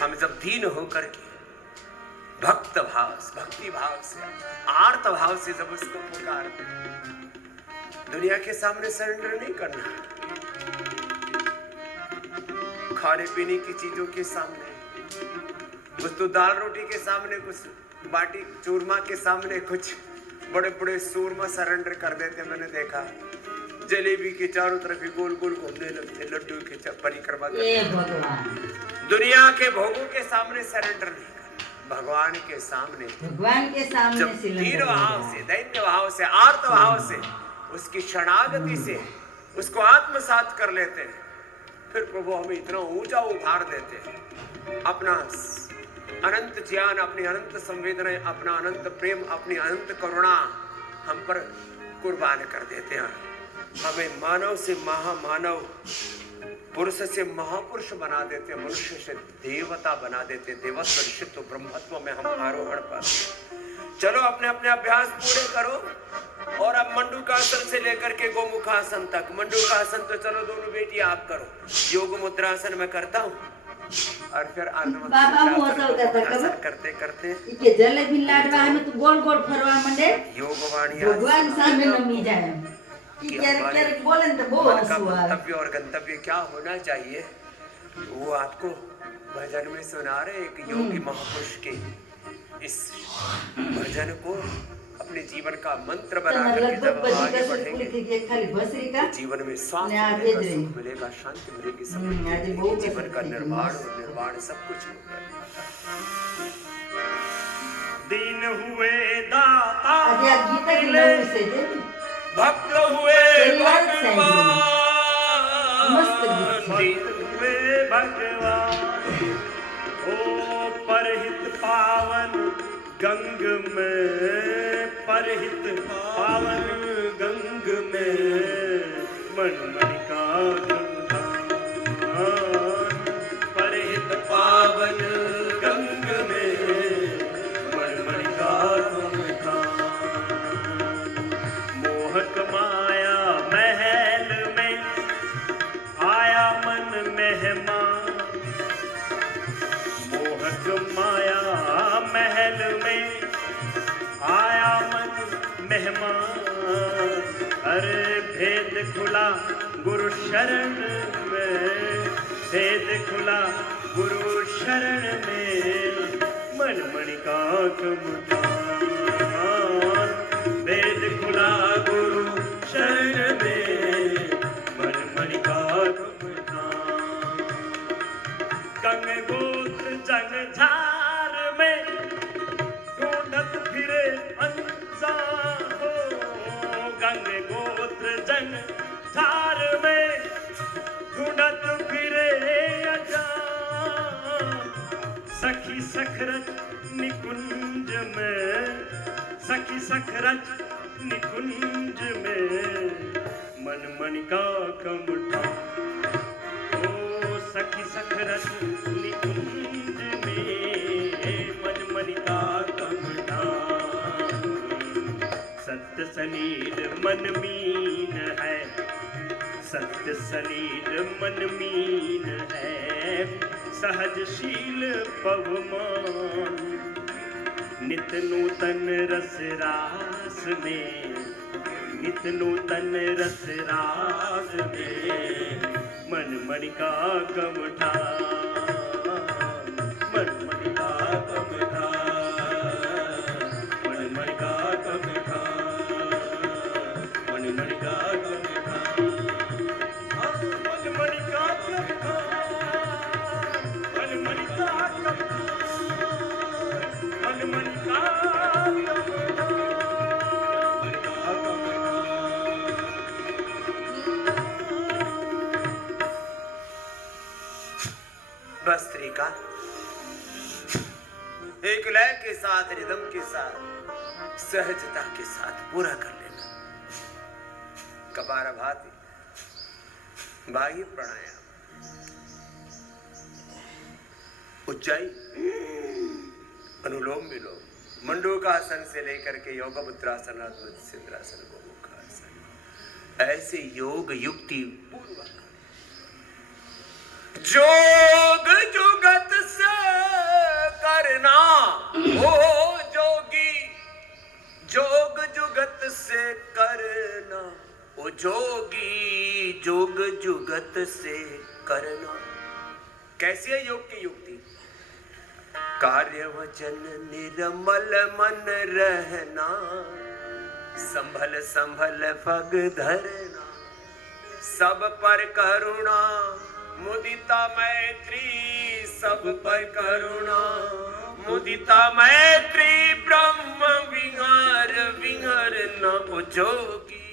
हम जब दीन होकर के भक्त भाव, भक्ति भाव से, आर्त भाव से जब उसको पुकारते, दुनिया के सामने सरेंडर नहीं करना। खाने पीने की चीजों के सामने, कुछ तो दाल रोटी के सामने, कुछ बाटी चूरमा के सामने, कुछ बड़े बड़े सूरमा सरेंडर कर देते। मैंने देखा जलेबी के चारों तरफ ही गोल गोल घूमने लगते, लड्डू के परिक्रमा करते। दुनिया के भोगों के सामने सरेंडर नहीं करना, भगवान के सामने, भगवान के सामने जब दीन भाव से, दैन्य भाव से, आर्त भाव से, उसकी शरणागति से उसको आत्मसात कर लेते हैं, फिर प्रभु हमें इतना ऊंचा उभार देते हैं। अपना अनंत ज्ञान, अपनी अनंत संवेदनाएं, अपना अनंत प्रेम, अपनी अनंत करुणा हम पर कुर्बान कर देते हैं। हमें मानव से महामानव, पुरुष से महापुरुष बना देते, मनुष्य से देवता बना देते, देवत्व ऋषित्व ब्रह्मत्व में हम आरोहण पाते। चलो अपने अपने अभ्यास पूरे करो। और अब मंडूकासन से लेकर के गोमुखासन तक, मंडूकासन तो चलो दोनों बेटी आप करो, योग मुद्रासन मैं करता हूँ, और फिर अनुमति बाबा मुँह से होता था कब करते करते इके जले भी लाडवा हमें तो गोल गोल फरवा मंडे योगवाणी भगवान सामने नमी जाए कि क्या बोले तो वो मन का हंसू आवे मंतव्य और गंतव्य क्या होना चाहिए वो आपको भजन में सुना रहे एक योगी महापुरुष के इस भजन को अपने जीवन का मंत्र बना करके जब आगे बढ़ेंगे खाली बसरी का जीवन में स्वास्थ्य ने आगे मिलेगा, रही। सुख मिलेगा, शांति मिलेगी, आज समृद्धि बहुत मिलेगी, जीवन का कसर निर्माण की। और निर्वाण सब कुछ होगा। दीन हुए दाता आज यार गीता की नवी से दे भक्त हुए तेरी याद से भगवान मस्त गीत भक्त हुए भगवान ओ परहित पावन गंग में परहित पावन गंग में मनमणिका परहित पावन गंग में मनमणिका मोहक माया महल में आया मन मेहमान मोहक माया महल में आया मन मेहमान अरे भेद खुला गुरु शरण में भेद खुला गुरु शरण में मनमणिका कमठान भेद खुला गुरु शरण में मनमणिका कमठान गंग गोत्र जंझार में ढूंढत फिरे अनजान हो गंग गोत्र जंझार में ढूंढत फिरे अजान सखी सखरत निकुंज में सखी सखरत निकुंज में मनमणिका कमठा ओ सखी सखरत निकुंज में मनमणिका कमठा सत्य सलील मन मीन है सत्य सलील मन मीन है सहजशील पवमान नित नूतन रस रास में नित नूतन रस रास में मनमणिका कमठा मनमणिका कमठा मनमणिका कमठा मनमणिका कमठा मनमणिका कमठा मनमणिका कमठा मनमणिका बस तरीका एक लय के साथ रिदम के साथ सहजता के साथ पूरा कर लेना। कपार भाती बाह्य प्राणायाम उच्चाई अनुलोम विलोम मंडूकासन से लेकर के योग मुद्रासन सिद्रासन गोमुखासन ऐसे योग युक्ति पूर्वक जोग जुगत से करना ओ जोगी जोग जुगत से करना ओ जोगी जोग जुगत से करना। कैसी है योग की युक्ति? कार्य वचन निर्मल मन रहना संभल संभल पग धरना सब पर करुणा मुदिता मैत्री सब पर करुणा मुदिता मैत्री ब्रह्म विहार विहर न ओ जोगी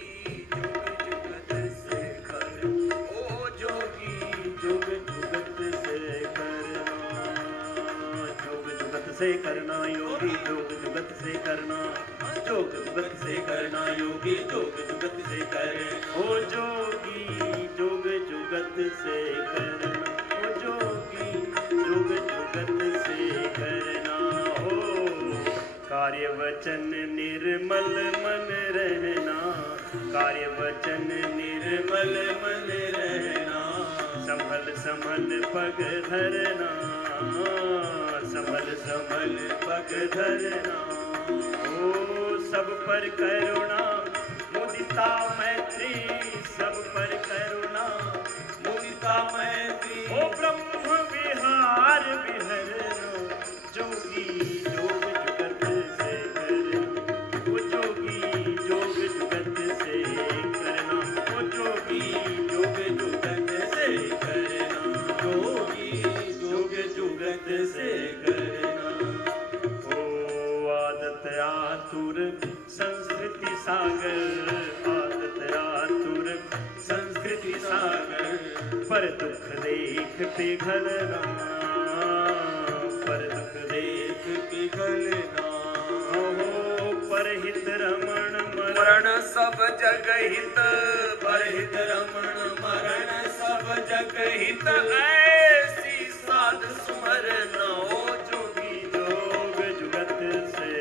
जुगत से कर ओ जोगी जुग जुगत से करना जोग जुगत से करना योगी जोग जुगत से करना जोग जुगत से करना योगी जोग जुगत से करे ओ जोगी जोग जुगत से करना ओ जोगी जोग जुगत से करना हो कार्य वचन निर्मल मन रहना कार्य वचन निर्मल मन रहना संभल संभल पग धरना समल पग धरना। ओ सब पर करुणा मुदिता मैत्री, सब पर करुणा मुदिता मैत्री। ओ ब्रह्म विहार विहरना, जोगी जोग जुगत से करना। ओ जोगी जोग जुगत से करना। ओ जोगी जोग जुगत से करना। जोगी जोग जुगत से करना। ओ आदत आतुर संस्कृति सागर, आदत आतुर संस्कृति सागर। पर दुख देख पिघलना, पर दुख देख पिघलना। हो परहित रमण मरण सब जग हित, परहित रमण मरण सब जग हित। ऐसी साध सुमरना। हो जोगी जोग जुगत से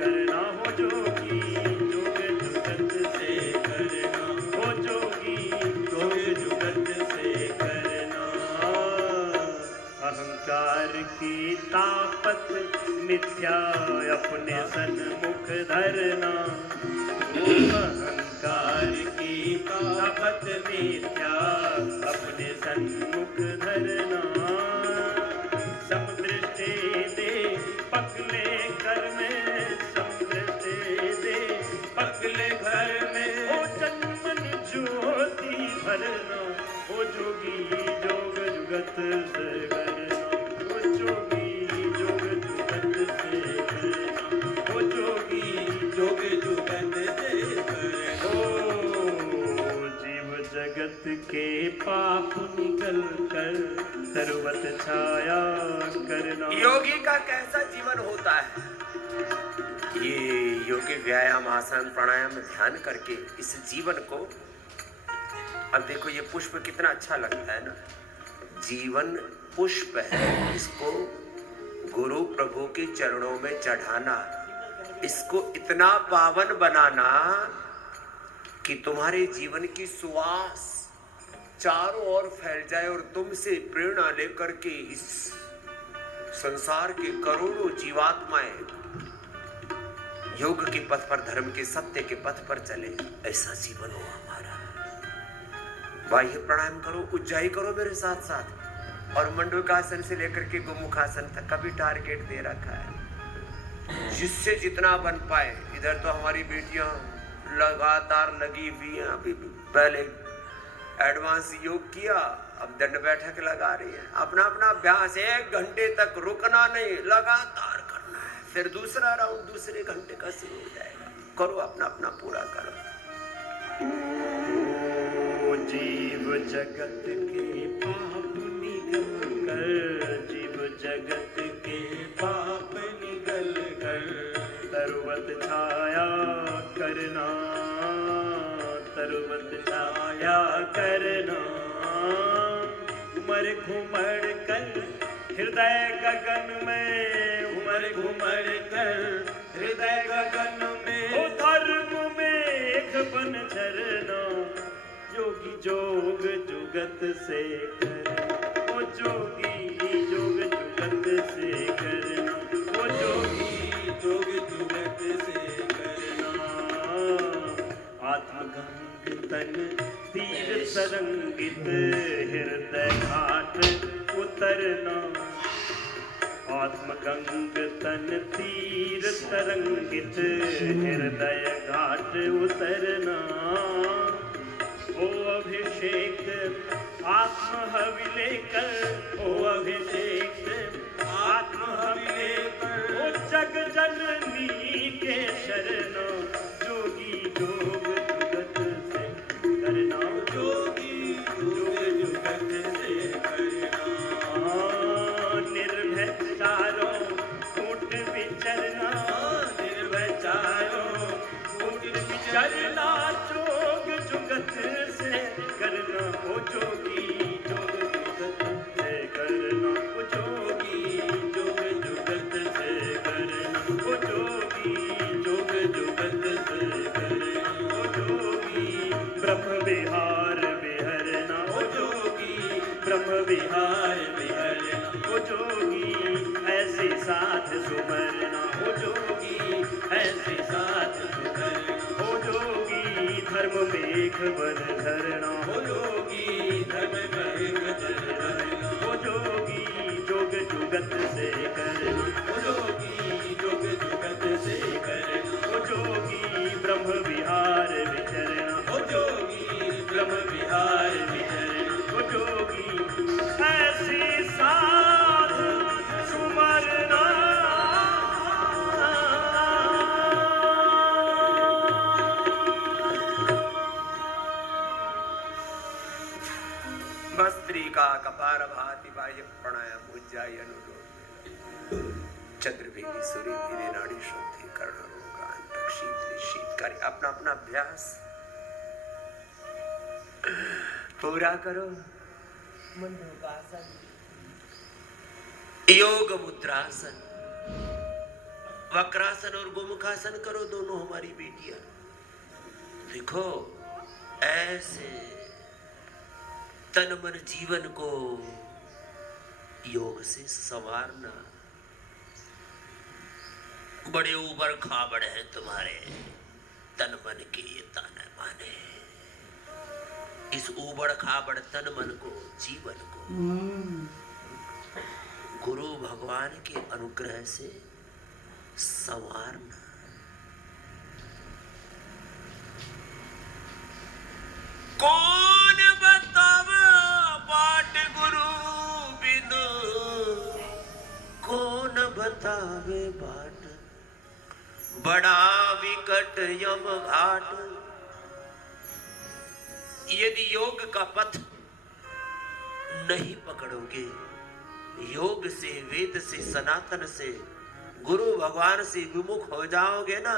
करना। हो जोगी जोग जुगत से करना। हो जोगी जोग जुगत से करना। अहंकार की ताकत मिथ्या अपने सन्मुख धरना। अहंकार की ताकत मिथ्या अपने सन्मुख धरना। समदृष्टि दे पगले घर में, समदृष्टि दे पगले घर में। ओ जन्मन ज्योति भरना। ओ जोगी जोग जुगत से करना। ओ जोगी जोग जुगत से करना। ओ जोगी जोग जुगत से करना। ओ जीव जगत के पाप निकल कर सर्वत छाया करना। योगी का कैसा जीवन होता है? ये योगी व्यायाम आसन प्राणायाम ध्यान करके इस जीवन को, अब देखो ये पुष्प कितना अच्छा लगता है ना। जीवन पुष्प है, इसको गुरु प्रभु के चरणों में चढ़ाना, इसको इतना पावन बनाना कि तुम्हारे जीवन की सुवास चारों ओर फैल जाए और तुमसे प्रेरणा लेकर के इस संसार के करोड़ों जीवात्माएं योग के पथ पर, धर्म के सत्य के पथ पर चले। ऐसा जीवन हो हमारा। बाह्य प्राणायाम करो, उज्जाई करो मेरे साथ साथ, और मंडूकासन से लेकर के गोमुखासन तक का भी टारगेट दे रखा है, जिससे जितना बन पाए। इधर तो हमारी बेटियां लगातार लगी हुई हैं। अभी पहले एडवांस योग किया, अब दंड बैठक लगा रही है। अपना अपना अभ्यास 1 घंटे तक रुकना नहीं, लगातार करना है। फिर दूसरा राउंड दूसरे घंटे का शुरू हो जाएगा। करो, अपना अपना पूरा करो। ओ जीव जगत के पाप निकल कर, जीव जगत के पाप निकल कर सर्वत छाया करना, सर्वत छाया करना। उमर घुमड़ कर हृदय गगन में, उमर घुमड़ कर हृदय गगन में। ओ धर्म मेघ बन झरना, योगी जोग जुगत से करना। ओ जोगी जोग जुगत से करना। ओ जोगी जोग जुगत से करना। आत्मगंग तन तीर तरंगित हृदय घाट उतरना। आत्मगंग तन तीर तरंगित हृदय घाट उतरना। ओ अभिषेक आत्म हवि लेकर, ओ अभिषेक आत्म हवि लेकर। ओ जग जननी के शरण, जोगी जोग जुगत से करना। जोगी जोग जुगत से करना। निर्भय चारों कूट विचरना, निर्भय चारों कूट विचरना। जोग जुगत से करना। ओ जोगी जोग जुगत से करना। ओ जोगी जोग जुगत से करना। ओ जोगी जोग जुगत से करना। ओ जोगी ब्रह्म विहार विहरना। ओ जोगी ब्रह्म विहार विहरना। हो जोगी ऐसे साथ सुमरना हो जोगी ऐसे साथ सुमरना हो जोगी धर्म मेघ वन धरना हो जोगी धर्म मेघ वन धरना हो जोगी जोग जुगत से करना हो जोगी जोग जुगत से करना हो जोगी ब्रह्म विहार विचरना हो जोगी ब्रह्म विहार विचरना हो जोगी ऐसी साध सुमरना भस्त्रिका कपार भाति बाह्य प्राणायाम उज्जाई अनुलोम चंद्र भेदी सूर्य भेदी नाड़ी शुद्धि कर्ण रोगान शीतकारी अपना अपना अभ्यास पूरा करो। मंडूकासन योग मुद्रासन वक्रासन और गोमुखासन करो दोनों हमारी बेटियां। देखो ऐसे तन मन जीवन को योग से संवारना। बड़े ऊबर खाबड़ हैं तुम्हारे तन मन के ये ताने माने। इस ऊबड़ खाबड़ तन मन को जीवन को गुरु भगवान के अनुग्रह से संवारना। कौन बतावा बाट गुरु बिनु कौन बतावे बाट बड़ा विकट यम घाट। यदि योग का पथ नहीं पकड़ोगे योग से वेद से सनातन से गुरु भगवान से विमुख हो जाओगे ना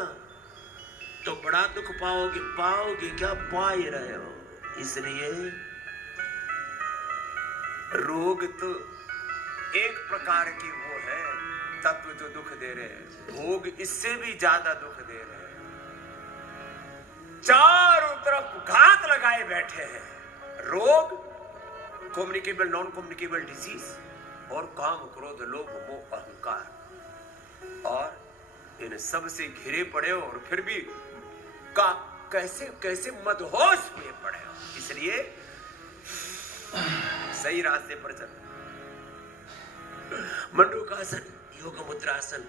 तो बड़ा दुख पाओगे। पाओगे क्या पा ही रहे हो। इसलिए रोग तो एक प्रकार की वो है तत्व जो दुख दे रहे हैं। भोग इससे भी ज्यादा दुख दे रहे हैं। चारों तरफ घात लगाए बैठे हैं। रोग कम्युनिकेबल नॉन कम्युनिकेबल डिजीज और काम क्रोध लोभ मोह अहंकार और इन सब से घिरे पड़े हो और फिर भी का कैसे कैसे मदहोश हुए पड़े हो। इसलिए सही रास्ते पर चलो। मंडूकासन योग मुद्रासन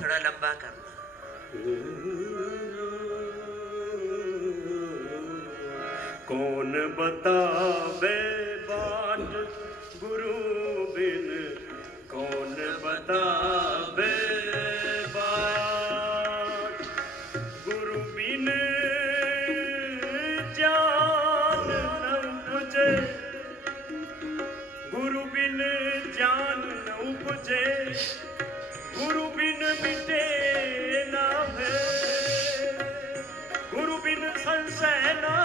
थोड़ा लंबा करना। कौन बतावे बाट गुरु बिन कौन बतावे बाट गुरु बिन ज्ञान न उपजे गुरु बिन ज्ञान न उपजे गुरु बिन मिटे ना है गुरु बिन संशय ना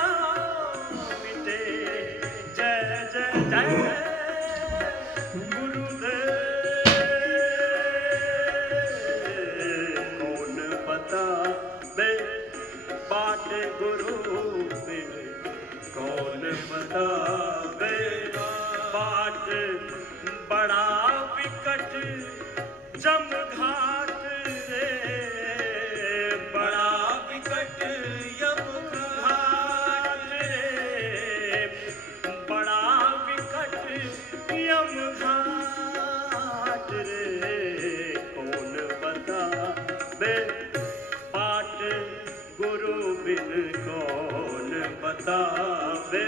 मिटे। जय जय जय गुरुदेव कौन बतावे बाट गुरु बिन कौन बतावे बाट बड़ा विकट जम घाट रे बड़ा विकट यम घाट रे बड़ा विकट यम घाट रे कौन बतावे बाट गुरु बिन कौन बतावे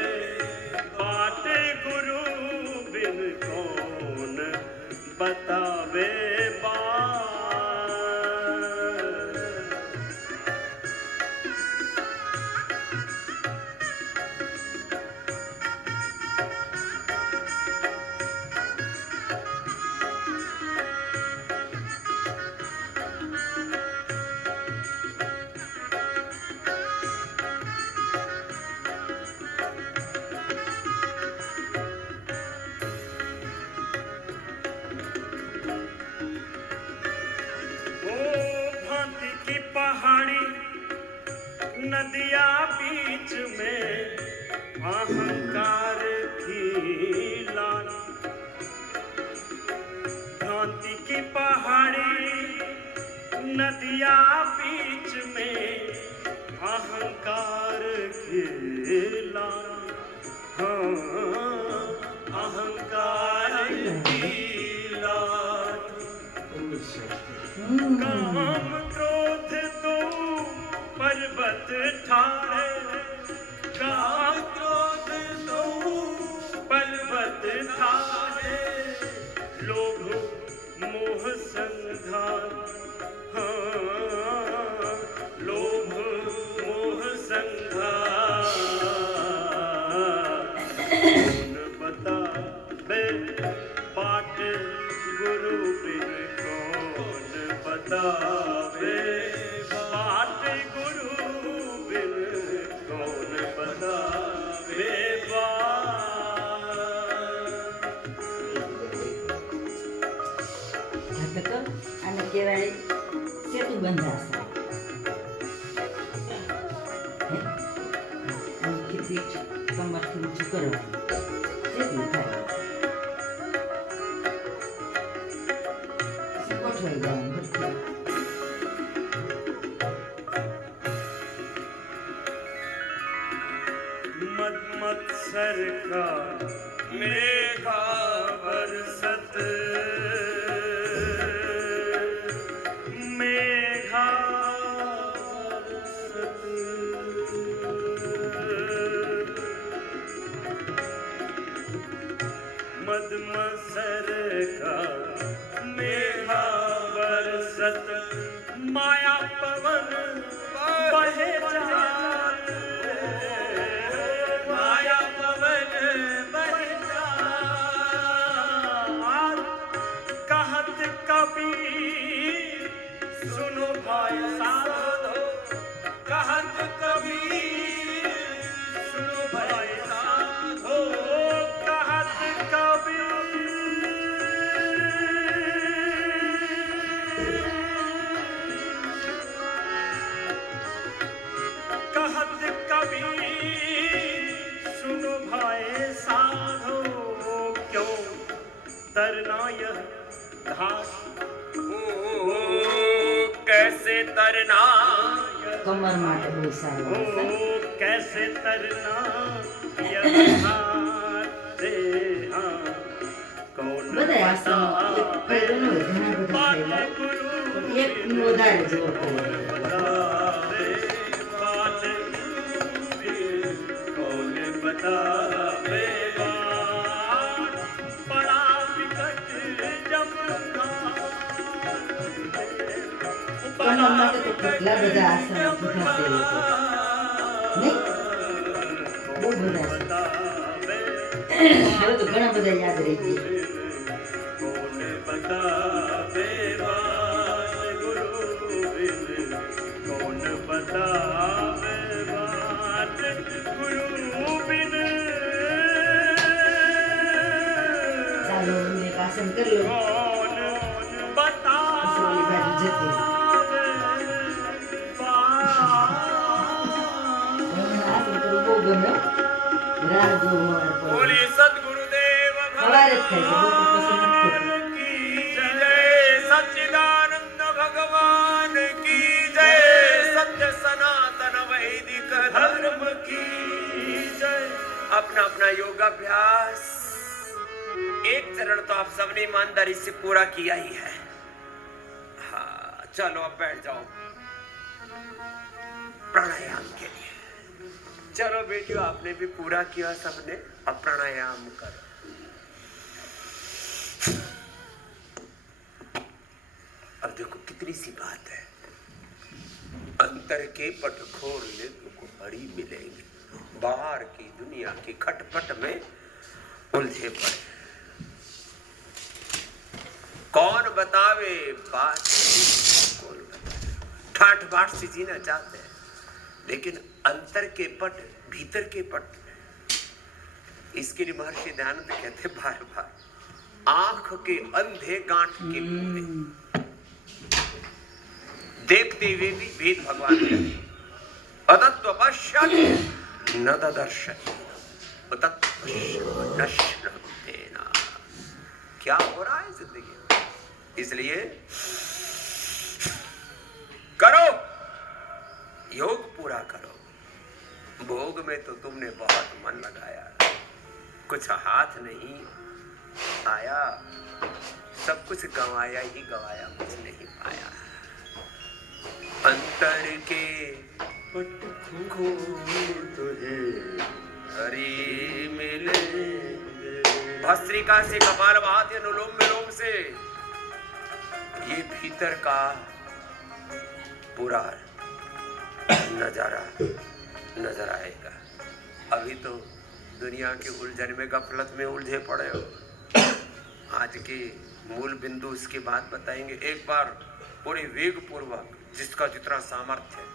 बाट गुरु बिन कौन बतावे बाट। नदिया बीच में अहंकार खेला, हाँ अहंकार खेला। काम क्रोध दो पर्वत ठाड़े, काम क्रोध दो पर्वत ठाड़े, लोभ मोह संघार, हाँ लोभ मोह संघार। कौन बतावे बाट गुरु बिन, कौन बतावे बाट गुरु बिन, कौन बतावे ઘટક આને કહેવાય સેતુ બંધાસન. આમથી પીઠ કમરથી ઊંચું કરવાનું, સેતુ થાય. પછી ગોઠવાઈ જવાનું બધું. मत्सर का मेघा बरसत, मेघा बरसत। मदमत्सर का मेघा बरसत, माया पवन बहे जात, माया पवन बहे जात। कहत कबीर सुनो भाई साधो, कहत कबीर सुनो भाई साधो, कहत कबीर कहत कबीर सुनो भाई साधो, क्यों तरना यह घाट, कैसे तरना કમર માટે બહુ સારું આસન. कैसे तरना यह घाट रे, हाँ कौन બધા આસનો એક ફાયદો ન હોય, ઘણા બધા ફાયદા, પણ એક વધારે જોવો પડે. बतावे बात कौन बतावे बात, बड़ा विकट जब પણ હમણાં તો કેટલા બધા આસન કીધા છે એ લોકો. નહીં? બહુ બધા આસન. હવે તો ઘણા બધા યાદ રહી ગયા. कौन बतावे बात गुरु बिन, कौन बतावे बात गुरु बिन। ચાલો હું એક આસન કરી લઉં. कौन बतावे હવે મને આસન કરવું બહુ ગમે હો. રાહ જોઉં મારા પર. बोली सद्गुरुदेव સવારે જ થાય છે, બપોર પછી નથી થતું. की जय, सच्चिदानंद भगवान की जय, सत्य सनातन वैदिक धर्म की जय। अपना अपना योगाभ्यास एक चरण तो आप सबने ईमानदारी से पूरा किया ही है। हाँ चलो अब बैठ जाओ प्राणायाम के लिए। चलो बेटियों आपने भी पूरा किया सबने, अब प्राणायाम करो। अब देखो कितनी सी बात है, अंतर के पट खोल ले तुमको बड़ी मिलेंगी, बाहर की दुनिया की खटपट में उलझे पड़े। कौन बतावे बात, कौन बतावे, ठाठ बाट से जीना चाहते हैं, लेकिन अंतर के पट, भीतर के पट, इसके लिए महर्षि दयानंद कहते बार बार, आंख के अंधे गांठ के पूरे, देखते हुए भी वेद भगवान अतत्व पश्चात न दर्शन देना। क्या हो रहा है जिंदगी में? इसलिए योग पूरा करो। भोग में तो तुमने बहुत मन लगाया, कुछ हाथ नहीं आया, सब कुछ गंवाया ही गंवाया, कुछ नहीं पाया। अंतर के पट खोल तुझे हरि मिलेंगे। भस्त्रिका से कपाल भाती अनुलोम विलोम से ये भीतर का पूरा नजारा नजर आएगा। अभी तो दुनिया के उलझन में गफलत में उलझे पड़े हो। आज के मूल बिंदु इसके बाद बताएंगे। एक बार पूरे वेग पूर्वक जिसका जितना सामर्थ्य है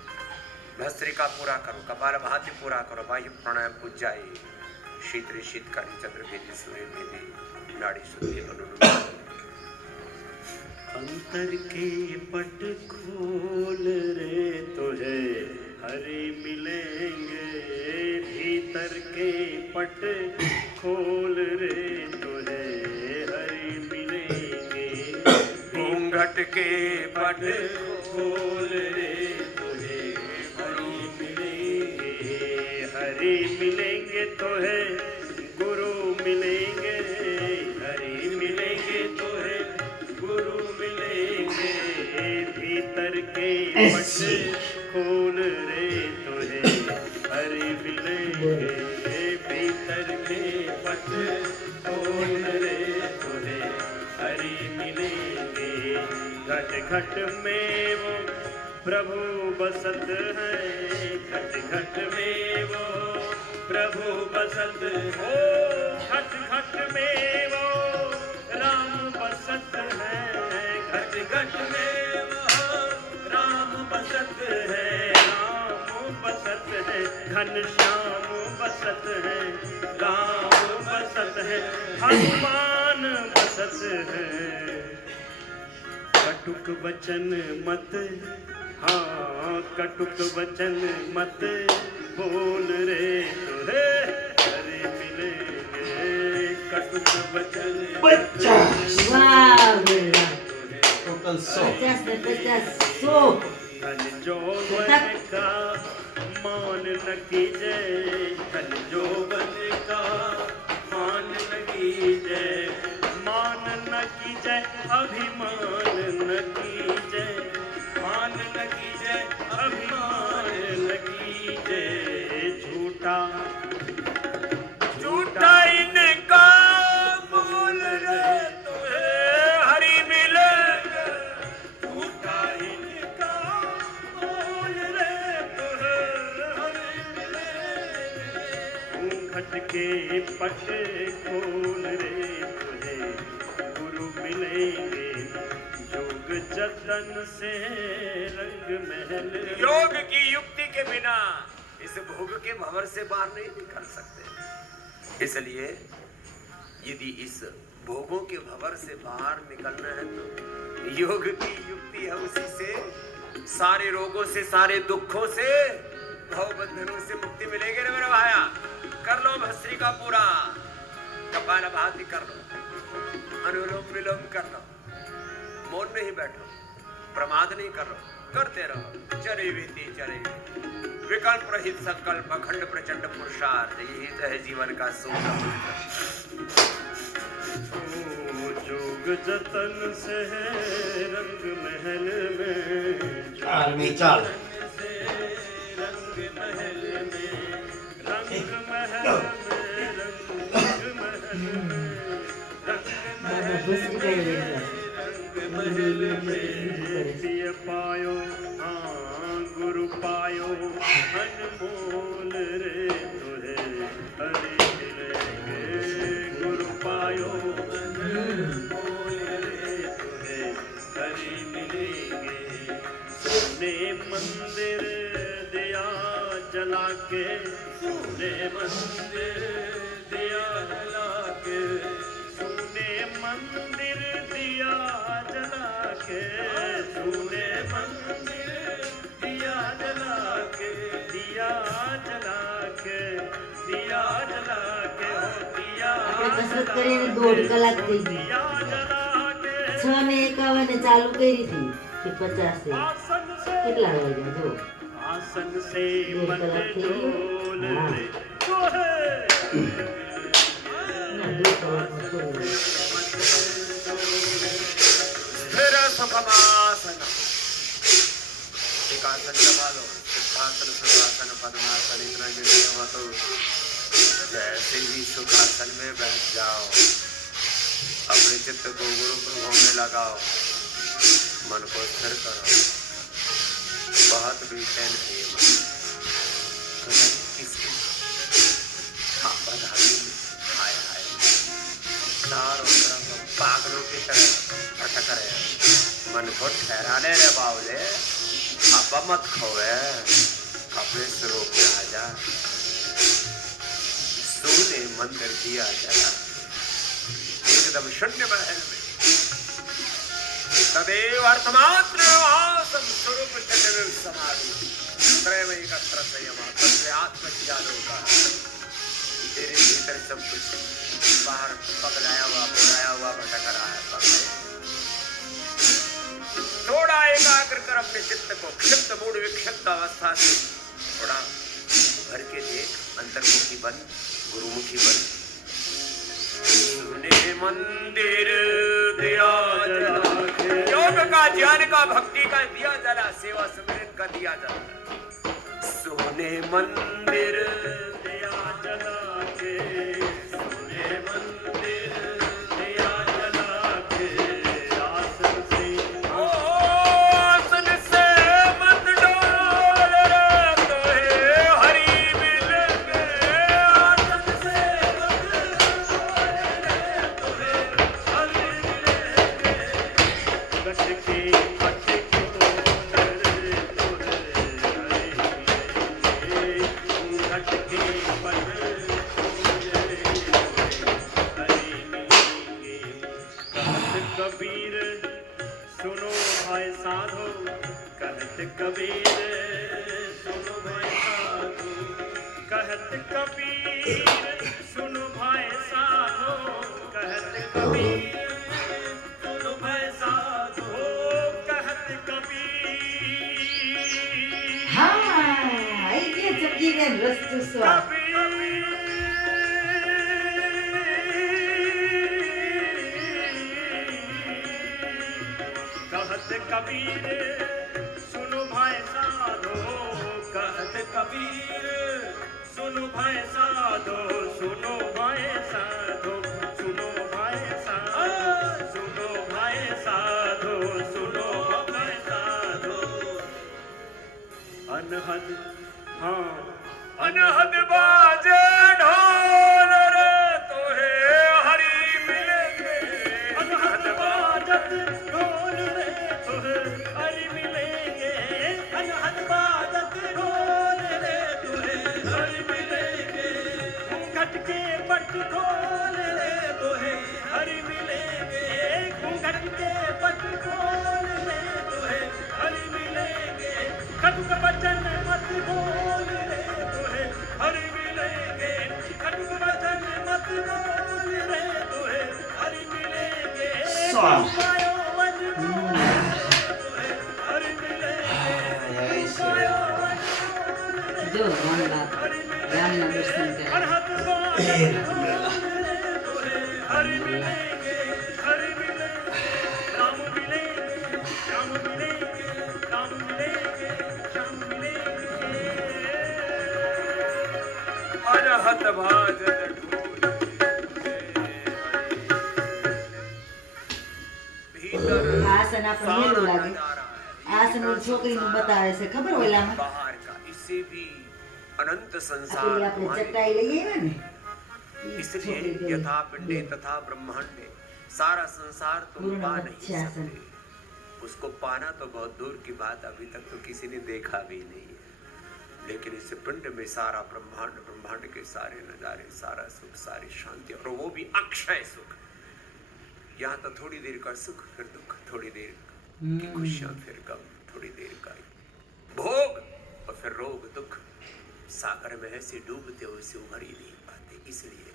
भस्त्रिका पूरा करो, कपाल भाती पूरा करो, वायु प्राणायाम उज्जाई, शीतरी शीतकारी चंद्र भेदी सूर्य भेदी नाड़ी शुद्धि अनुलोम। अंतर के पट खोल रे तुझे हरि मिलेंगे। भीतर के पट खोल रे तुझे हरि मिलेंगे। घूंघट के पट खोल रे तुझे हरि मिलेंगे। हरि मिलेंगे तुझे गुरु मिलेंगे। हरि मिलेंगे तुझे गुरु मिलेंगे। भीतर के पट खोल रे तुझे हरि मिलेंगे। भीतर के पट खोल रे तुझे हरि मिलेंगे। घट घट में वो प्रभु बसत है। घट घट में वो प्रभु बसत हो। घट घट में वो राम बसत है। घट घट में वो राम बसत है। राम बसत है। घनश्याम बसत है। राम बसत है। हनुमान बसत है। कटुक वचन मत, हाँ कटुक वचन मत बोल रे तुझे हरि मिलेंगे। कटुक वचन टोटल 100 धन जौवन का मान न कीजय। धन जौवन का मान न कीजय। मान न कीजय अभिमान न कीजय। मान न कीजय अभिमान न कीजय। झूठा झूठा इनका मोल रे तुझे हरि मिलेंगे। झूठा इनका मोल रे तुझे हरि मिलेंगे। घट के पट खोल रे तुझे गुरु मिलेंगे। जोग जतन से रंग महल। योग की युक्ति के बिना इस भोग के भंवर से बाहर नहीं निकल सकते। इसलिए यदि इस भोगों के भंवर से बाहर निकलना है तो योग की युक्ति है। उसी से सारे रोगों से, सारे दुखों से, भव बंधनों से मुक्ति मिलेगी ना मेरा भाया। कर लो भस्त्रिका पूरा, कपाल भाती कर लो, अनुलोम विलोम कर लो, मौन में ही बैठो, प्रमाद नहीं कर लो, करते रहो। चरे बीती चरे विकल्प रहित संकल्प अखंड प्रचंड पुरुषार्थ, यही तो है जीवन का सूत्र। जोग जतन से रंग महल में। चाल में चाल से रंग महल में। रंग महल में। रंग महल में। रंग महल में। दिय पायो हाँ गुरु पायो। अनमोल रे तुझे हरि मिलेंगे। गुरु पायो अनमोल रे तुझे हरि मिलेंगे। सोने मंदिर दिया जला के। सोने मंदिर दिया जला के। सोने मंदिर दिया जला के। सोने मंदिर दिया जला के। दिया जला के। दिया जला के। दिया આપણે કસરત કરીને 1.5 કલાક થઈ ગઈ. दिया जला के। 6 ને 51 ચાલુ કરી હતી કે 50 છે. आसन से કેટલા વાગ્યા જો? आसन से दूर मत तरफ से डोल हाँ। रे तोहे ना दूर तरफ से स्थिर सुखमासन एक आसन लगा लो सिद्धासन सुखासन पद्मासन इतना गिनने हो तो जैसे ही सुखासन में बैठ जाओ अपने चित्त को गुरु प्रभु में लगाओ मन को स्थिर करो बहुत बेचैन है ये मन तो नहीं किसी आपद हाथी हाय हाय चारों तरफ पागलों की तरह भटक रहे हैं मन को ठहराने रे बावले आप मत खोए अपने स्वरूप में आ जा सोने मंदिर दिया जला एकदम शून्य महल में तदेव अर्थमात्र वासम स्वरूप शून्य में समाधि त्रय एकत्र संयम तत्व आत्मज्ञान होगा तेरे भीतर सब कुछ बाहर पगलाया हुआ बुलाया हुआ भटक रहा है पगले थोड़ा एकाग्र कर अपने चित्त को क्षिप्त मूड विक्षिप्त अवस्था से थोड़ा उभर के देख अंतर्मुखी बन गुरुमुखी बन सुने मंदिर दिया जला योग का ज्ञान का भक्ति का दिया जला सेवा सुमिरन का दिया जला सोने मंदिर दिया जला के सोने मंदिर दिया जला के आसन से आसन से मत डोल रे तोहे हरि मिल गए आसन से मत डोल रे तोहे हरि मिलेंगे गट के पट के तोड़ रे तोहे हरि मिलेंगे गट के पट कबीर सुनो भाई साधो कहत कबीर सुनो भाई साधो कहत कबीर सुनो भाई साधो कहत कबीर सुनो भाई साधो कहत कबीर हाँ आई गया चक्की में रस्तु स्वा कहत कबीर सुनो भाई साधो कहत कबीर सुनो भाई साधो सुनो भाई साधो सुनो भाई साधो सुनो भाई साधो सुनो भाई साधो अनहद हाँ अनहद बाजे ढोल रे तोहे हरि मिलेंगे अनहद बाजत ढोल रे तोहे हरि मिलेंगे अनहद बाजत ढोल रे तोहे हरि मिलेंगे घूंघट के पट खोल रे तोहे हरि मिलेंगे घूंघट के पट खोल रे तोहे हरि मिलेंगे कटुक वचन मत बोल रे तोहे हरि मिलेंगे कटुक वचन मत बोल रे तोहे हरि मिलेंगे मायो वन बोल रे तोहे हरि मिलेंगे मायो वन बोल रे जो रामनाथ राम ना दर्शन करे अरहत बाजत ढोल रे तोहे हरि मिलेंगे हरि मिलेंगे राम मिलेंगे श्याम मिलेंगे राम मिलेंगे श्याम मिलेंगे अनहद बाजे भीतर आसन अपन मेलो लागे आसन और छोकरी नु बतावे से खबर होला में बाहर का इससे भी अनंत अकेले संसार अपने तुम्हारे चटाई लगी है ने इसलिए यथा पिंडे तथा ब्रह्मांडे सारा संसार तुम पूर्ण पा नहीं अच्छे आसन। सकते उसको पाना तो बहुत दूर की बात अभी तक तो किसी ने देखा भी नहीं है लेकिन इस पिंड में सारा ब्रह्मांड ब्रह्मांड के सारे नजारे सारा सुख सारी शांति और वो भी अक्षय सुख यहाँ तो थोड़ी देर का सुख फिर दुख थोड़ी देर की खुशियां फिर गम थोड़ी देर का भोग और फिर रोग दुख सागर में ऐसे डूबते हो उसे उभर ही नहीं पाते इसलिए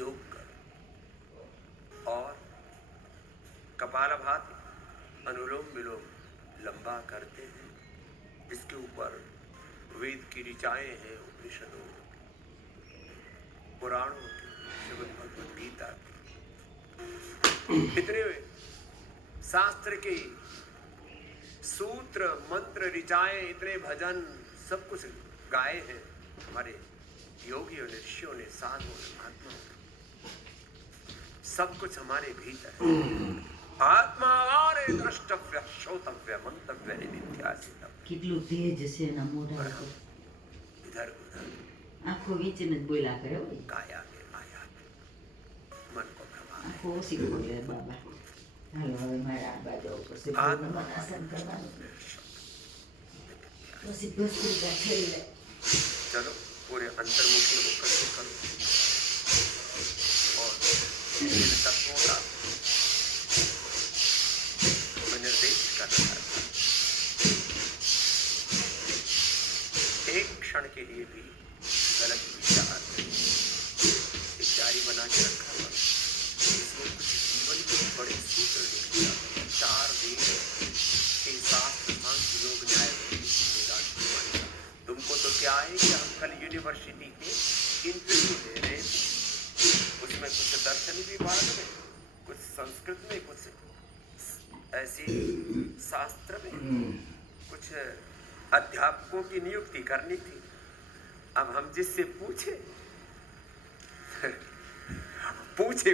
योग करो और कपालभाति अनुलोम विलोम लंबा करते हैं इसके ऊपर वेद की ऋचाएं हैं, उपनिषदों, पुराणों की, श्रीमद् भगवद गीता की, इतने शास्त्र के सूत्र मंत्र ऋचाएं, इतने भजन सब कुछ गाए हैं हमारे योगियों ने, ऋषियों ने, साधुओं ने, महात्माओं ने। सब कुछ हमारे भीतर है। आत्मा और द्रष्टव्य, श्रोतव्य, मंतव्य, नित्यासितव्य। કેટલું તેજ છે એના મોઢા પર. इधर उधर આંખો વીંચીને જ બોલ્યા કરે હોય. काया में माया में मन को भ्रमा है। આંખો ઓછી ખોલે બાબા. હાલો હવે મારે આ બાજુ આવું પડશે. ભગવાન આસન કરવાનું. પછી ભસ્ત્રિકા થઈ લે. चलो पूरे अंतर्मुखी होकर के करो और इन तत्वों का निर्देश करना है। एक क्षण के लिए भी गलत विचार एक डायरी बना के रखा हुआ, इसमें कुछ जीवन के बड़े सूत्र लिख दिया, 4 वेद, 6 शास्त्र, सांख्य, योग, न्याय, वेदांत। तुमको तो क्या है कि हम कल यूनिवर्सिटी के इंटरव्यू ले रहे थे, उसमें कुछ दर्शन विभाग में, कुछ संस्कृत में, कुछ ऐसे शास्त्र में, कुछ अध्यापकों की नियुक्ति करनी थी। अब हम जिससे पूछे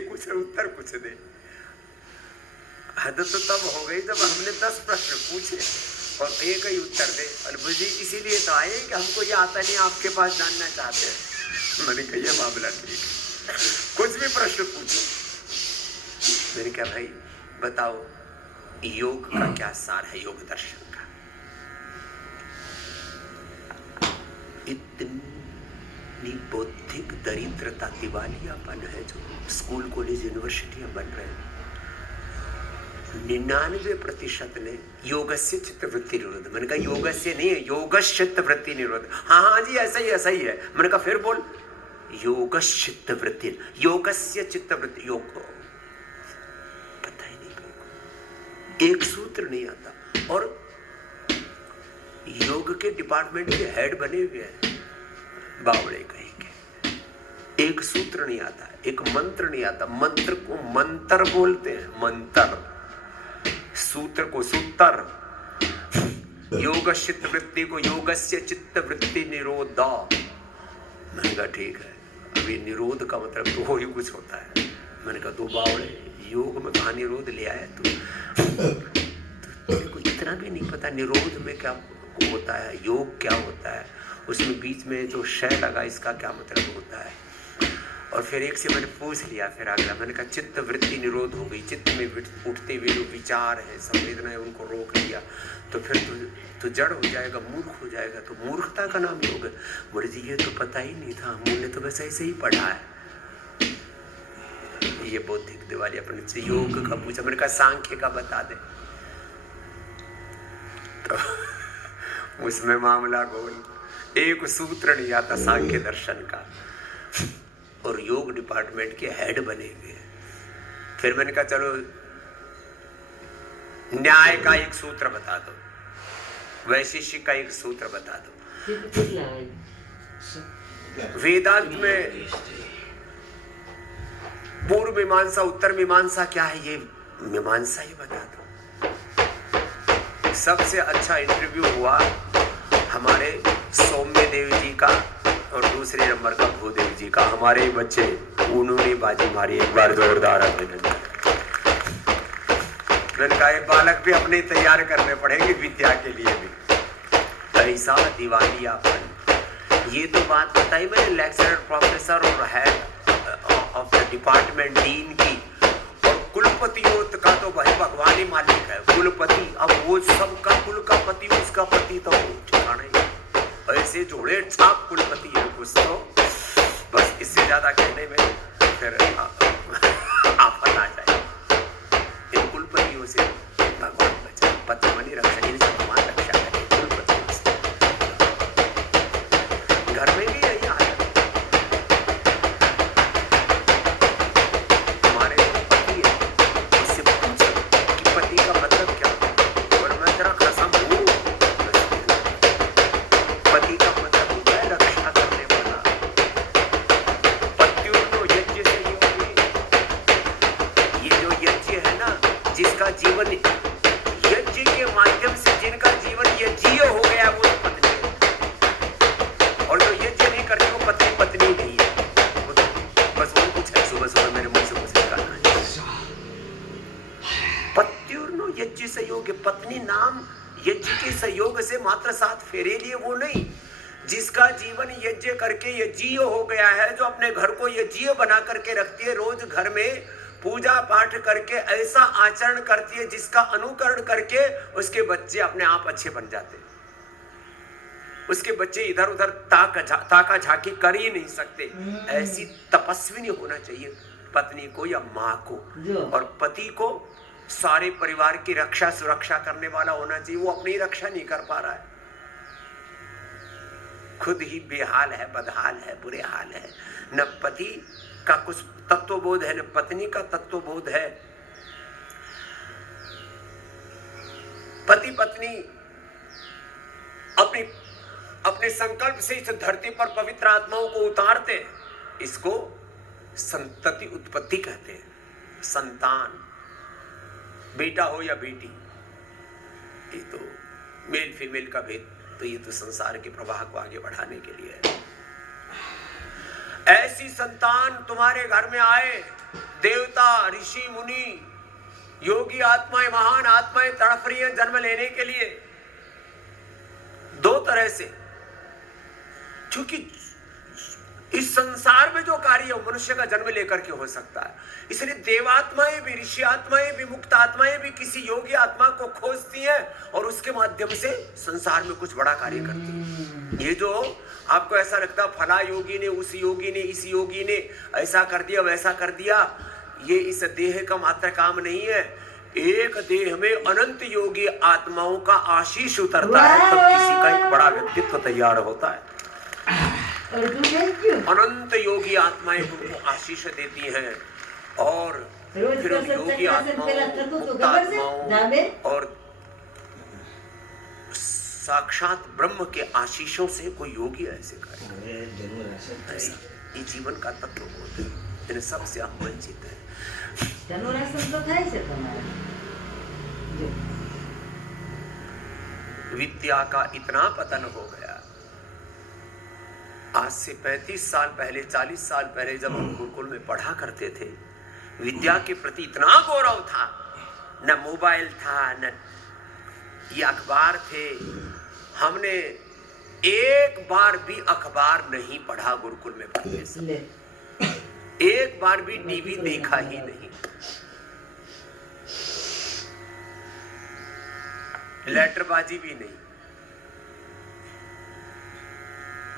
कुछ उत्तर कुछ दे। हद तो तब हो गई जब हमने 10 प्रश्न पूछे और एक ही उत्तर दे। और जी इसीलिए तो आए कि हमको ये आता नहीं, आपके पास जानना चाहते हैं। मैंने कहा ये मामला ठीक है, कुछ भी प्रश्न पूछो। मैंने कहा भाई बताओ योग का क्या सार है, योग दर्शन का। इतनी बौद्धिक दरिद्रता, दिवालियापन है जो स्कूल कॉलेज यूनिवर्सिटियां बन रहे हैं। 99% ने योगस्य चित्तवृत्ति निरोध। मैंने कहा योगस्य नहीं है, योगस्य चित्तवृत्ति निरोध। हाँ जी ऐसा ही है। मैंने कहा फिर बोल, योगस्य चित्तवृत्ति, योगस्य चित्तवृत्ति, योग पता ही नहीं, एक सूत्र नहीं आता। और योग के डिपार्टमेंट के हेड बने हुए हैं बावड़े कहीं के, एक सूत्र नहीं आता, एक मंत्र नहीं आता। मंत्र को मंत्र बोलते हैं, मंत्र, सूत्र को सूत्र। योग चित्त वृत्ति को योगस्य चित्त वृत्ति निरोधा। मैंने कहा ठीक है, अभी निरोध का मतलब तो हो ही कुछ होता है। मैंने कहा तू बावड़े, योग में कहाँ निरोध ले आया तू? तेरे को इतना भी नहीं पता निरोध में क्या होता है, योग क्या होता है, उसमें बीच में जो शय लगा इसका क्या मतलब होता है। और फिर एक से मैंने पूछ लिया, फिर अगला मैंने कहा चित्त वृत्ति निरोध हो गई, चित्त में उठते हुए जो विचार है, संवेदनाएं, उनको रोक लिया तो फिर तू जड़ हो जाएगा, मूर्ख हो जाएगा। तो मूर्खता का नाम योग है। बोले जी ये तो पता ही नहीं था, हमने तो बस ऐसे ही पढ़ा है। ये बौद्धिक दिवालियापन से योग का पूछा, मैंने कहा सांख्य का बता दे। तो उसमें मामला गोल, एक सूत्र नहीं आता सांख्य दर्शन का, और योग डिपार्टमेंट के हेड बने हुए हैं। फिर मैंने कहा चलो न्याय का एक सूत्र बता दो, वैशेषिक का एक सूत्र बता दो। वेदांत में पूर्व मीमांसा उत्तर मीमांसा क्या है, ये मीमांसा ही बता दो। सबसे अच्छा इंटरव्यू हुआ हमारे सौम्य देव जी का और दूसरे नंबर का भूदेव जी का। हमारे बच्चे उन्होंने बाजी मारी, एक बार जोरदार अभिनंदन। मैंने कहा बालक भी अपने तैयार करने पड़ेंगे विद्या के लिए भी। ऐसा दिवालियापन, ये तो बात बताई मैंने लेक्चरर, प्रोफेसर और head of the department, dean की। और कुलपतियों का तो भाई भगवान ही मालिक है, कुलपति। अब वो सबका कुल का पति, उसका पति तो ठिकाना ही। ऐसे जोड़े छाप कुलपति है कुछ तो, बस इससे ज्यादा कहने में फिर आफत आ जाए। इन कुलपतियों से भगवान बचाए, पतिमनी रक्षा, इनसे भगवान रक्षा करे कुलपतियों से। घर में भी यही हाल है। हमारे पति है, उससे पूछो कि पति का मतलब क्या, और मैं जरा खसम हूँ, जिसका जीवन यज्ञ के माध्यम से जिनका जीवन यज्ञीय हो गया वो तो पत्नी है, और जो यज्ञ नहीं करती वो पत्नी पत्नी नहीं है। वो तो बस वो कुछ है, सुबह सुबह मेरे मुंह से कुछ निकालना है। पत्युर्नो यज्ञ संयोग, पत्नी नाम यज्ञ के संयोग से मात्र 7 फेरे लिए वो नहीं, जिसका जीवन यज्ञ करके यज्ञीय हो गया है, जो अपने घर को यज्ञीय बना करके रखती है, रोज घर में पूजा पाठ करके ऐसा आचरण करती है जिसका अनुकरण करके उसके बच्चे अपने आप अच्छे बन जाते हैं। उसके बच्चे इधर उधर ताका झाकी कर ही नहीं सकते। ऐसी तपस्विनी होना चाहिए पत्नी को या माँ को, और पति को सारे परिवार की रक्षा सुरक्षा करने वाला होना चाहिए। वो अपनी रक्षा नहीं कर पा रहा है, खुद ही बेहाल है, बदहाल है, बुरे हाल है। न पति का कुछ तत्वबोध है, न पत्नी का तत्वबोध है। पति पत्नी अपने संकल्प से इस धरती पर पवित्र आत्माओं को उतारते हैं। इसको संतति उत्पत्ति कहते हैं। संतान, बेटा हो या बेटी, ये तो मेल फीमेल का भेद, तो ये तो संसार के प्रवाह को आगे बढ़ाने के लिए है। ऐसी संतान तुम्हारे घर में आए, देवता, ऋषि, मुनि, योगी आत्माएं, महान आत्माएं तड़प रही हैं जन्म लेने के लिए। 2 तरह से, क्योंकि इस संसार में जो कार्य है वो मनुष्य का जन्म लेकर के हो सकता है। इसलिए देवात्माएं भी, ऋषि आत्माएं भी, मुक्त आत्माएं भी किसी योगी आत्मा को खोजती हैं और उसके माध्यम से संसार में कुछ बड़ा कार्य करती हैं। ये जो आपको ऐसा लगता है फला योगी ने, उस योगी ने, इस योगी ने ऐसा कर दिया, वैसा कर दिया, ये इस देह का मात्र काम नहीं है। एक देह में अनंत योगी आत्माओं का आशीष उतरता है, तब किसी का एक बड़ा व्यक्तित्व तैयार होता है। अनंत योगी आत्माएं उनको आशीष देती हैं, और फिर योगी आत्माओं और साक्षात ब्रह्म के आशीषों से कोई योगी ऐसे करे। ये जीवन का तत्व होता है, इन सबसे हम वंचित हैं। विद्या का इतना पतन हो गया। आज से 35 साल पहले, 40 साल पहले जब हम गुरुकुल में पढ़ा करते थे, विद्या के प्रति इतना गौरव था। न मोबाइल था, न ये अखबार थे। हमने एक बार भी अखबार नहीं पढ़ा गुरुकुल में पढ़ते समय, एक बार भी टीवी देखा ही नहीं। लेटरबाजी भी नहीं,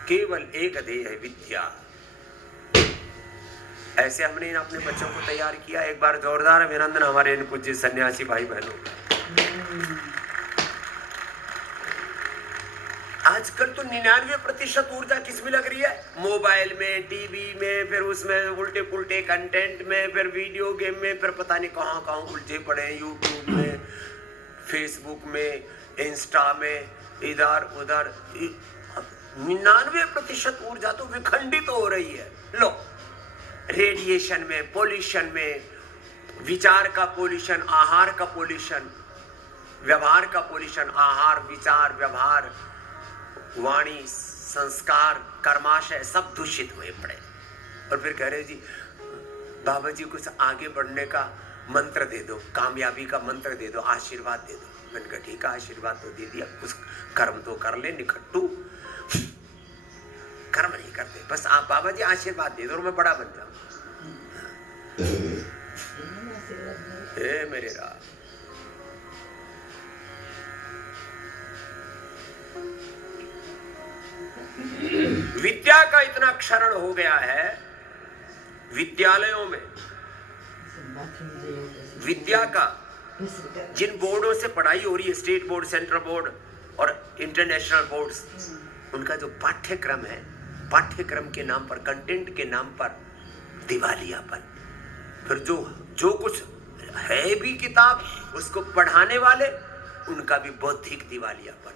केवल एक ध्येय है, विद्या। ऐसे हमने अपने बच्चों को तैयार किया। एक बार जोरदार अभिनंदन हमारे इन पूज्य सन्यासी भाई बहनों का। आजकल तो 99% ऊर्जा किसमें लग रही है? मोबाइल में, टीवी में, फिर उसमें उल्टे पुल्टे कंटेंट में, फिर वीडियो गेम में, फिर पता नहीं कहाँ कहाँ उलझे पड़े हैं, यूट्यूब में, फेसबुक में, इंस्टा में, इधर उधर। 99% ऊर्जा तो विखंडित हो रही है। लो, रेडिएशन में, पोल्यूशन में, विचार का पोल्यूशन, आहार का पोल्यूशन, व्यवहार का पोल्यूशन, आहार, विचार, व्यवहार, वाणी, संस्कार, कर्माशय सब दूषित हुए पड़े। और फिर कह रहे जी बाबा जी कुछ आगे बढ़ने का मंत्र दे दो, कामयाबी का मंत्र दे दो, आशीर्वाद दे दो। मैंने कहा ठीक है, आशीर्वाद तो दे दिया, कुछ कर्म तो कर ले। निकट्टू कर्म नहीं करते, बस आप बाबा जी आशीर्वाद दे दो और मैं बड़ा बन जाऊं। मेरे राम, विद्या का इतना क्षरण हो गया है। विद्यालयों में विद्या का जिन बोर्डों से पढ़ाई हो रही है, स्टेट बोर्ड, सेंट्रल बोर्ड और इंटरनेशनल बोर्ड्स, उनका जो पाठ्यक्रम है, पाठ्यक्रम के नाम पर, कंटेंट के नाम पर दिवालियापन। फिर जो कुछ है भी किताब, उसको पढ़ाने वाले, उनका भी बौद्धिक दिवालियापन।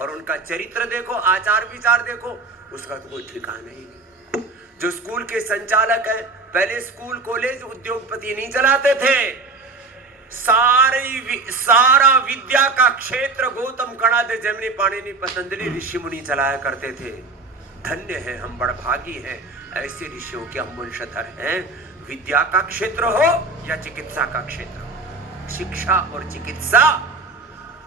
और उनका चरित्र देखो, आचार विचार देखो, उसका तो कोई ठिकाना ही नहीं। जो स्कूल के संचालक हैं, पहले स्कूल कॉलेज उद्योगपति नहीं चलाते थे, सारा विद्या का क्षेत्र गौतम कणादे जैमिनी पाणिनि पतंजलि ऋषि मुनि चलाया करते थे। धन्य है हम, बड़भागी हैं, ऐसे ऋषियों के हम वंशधर हैं। विद्या का क्षेत्र हो या चिकित्सा का क्षेत्र हो, शिक्षा और चिकित्सा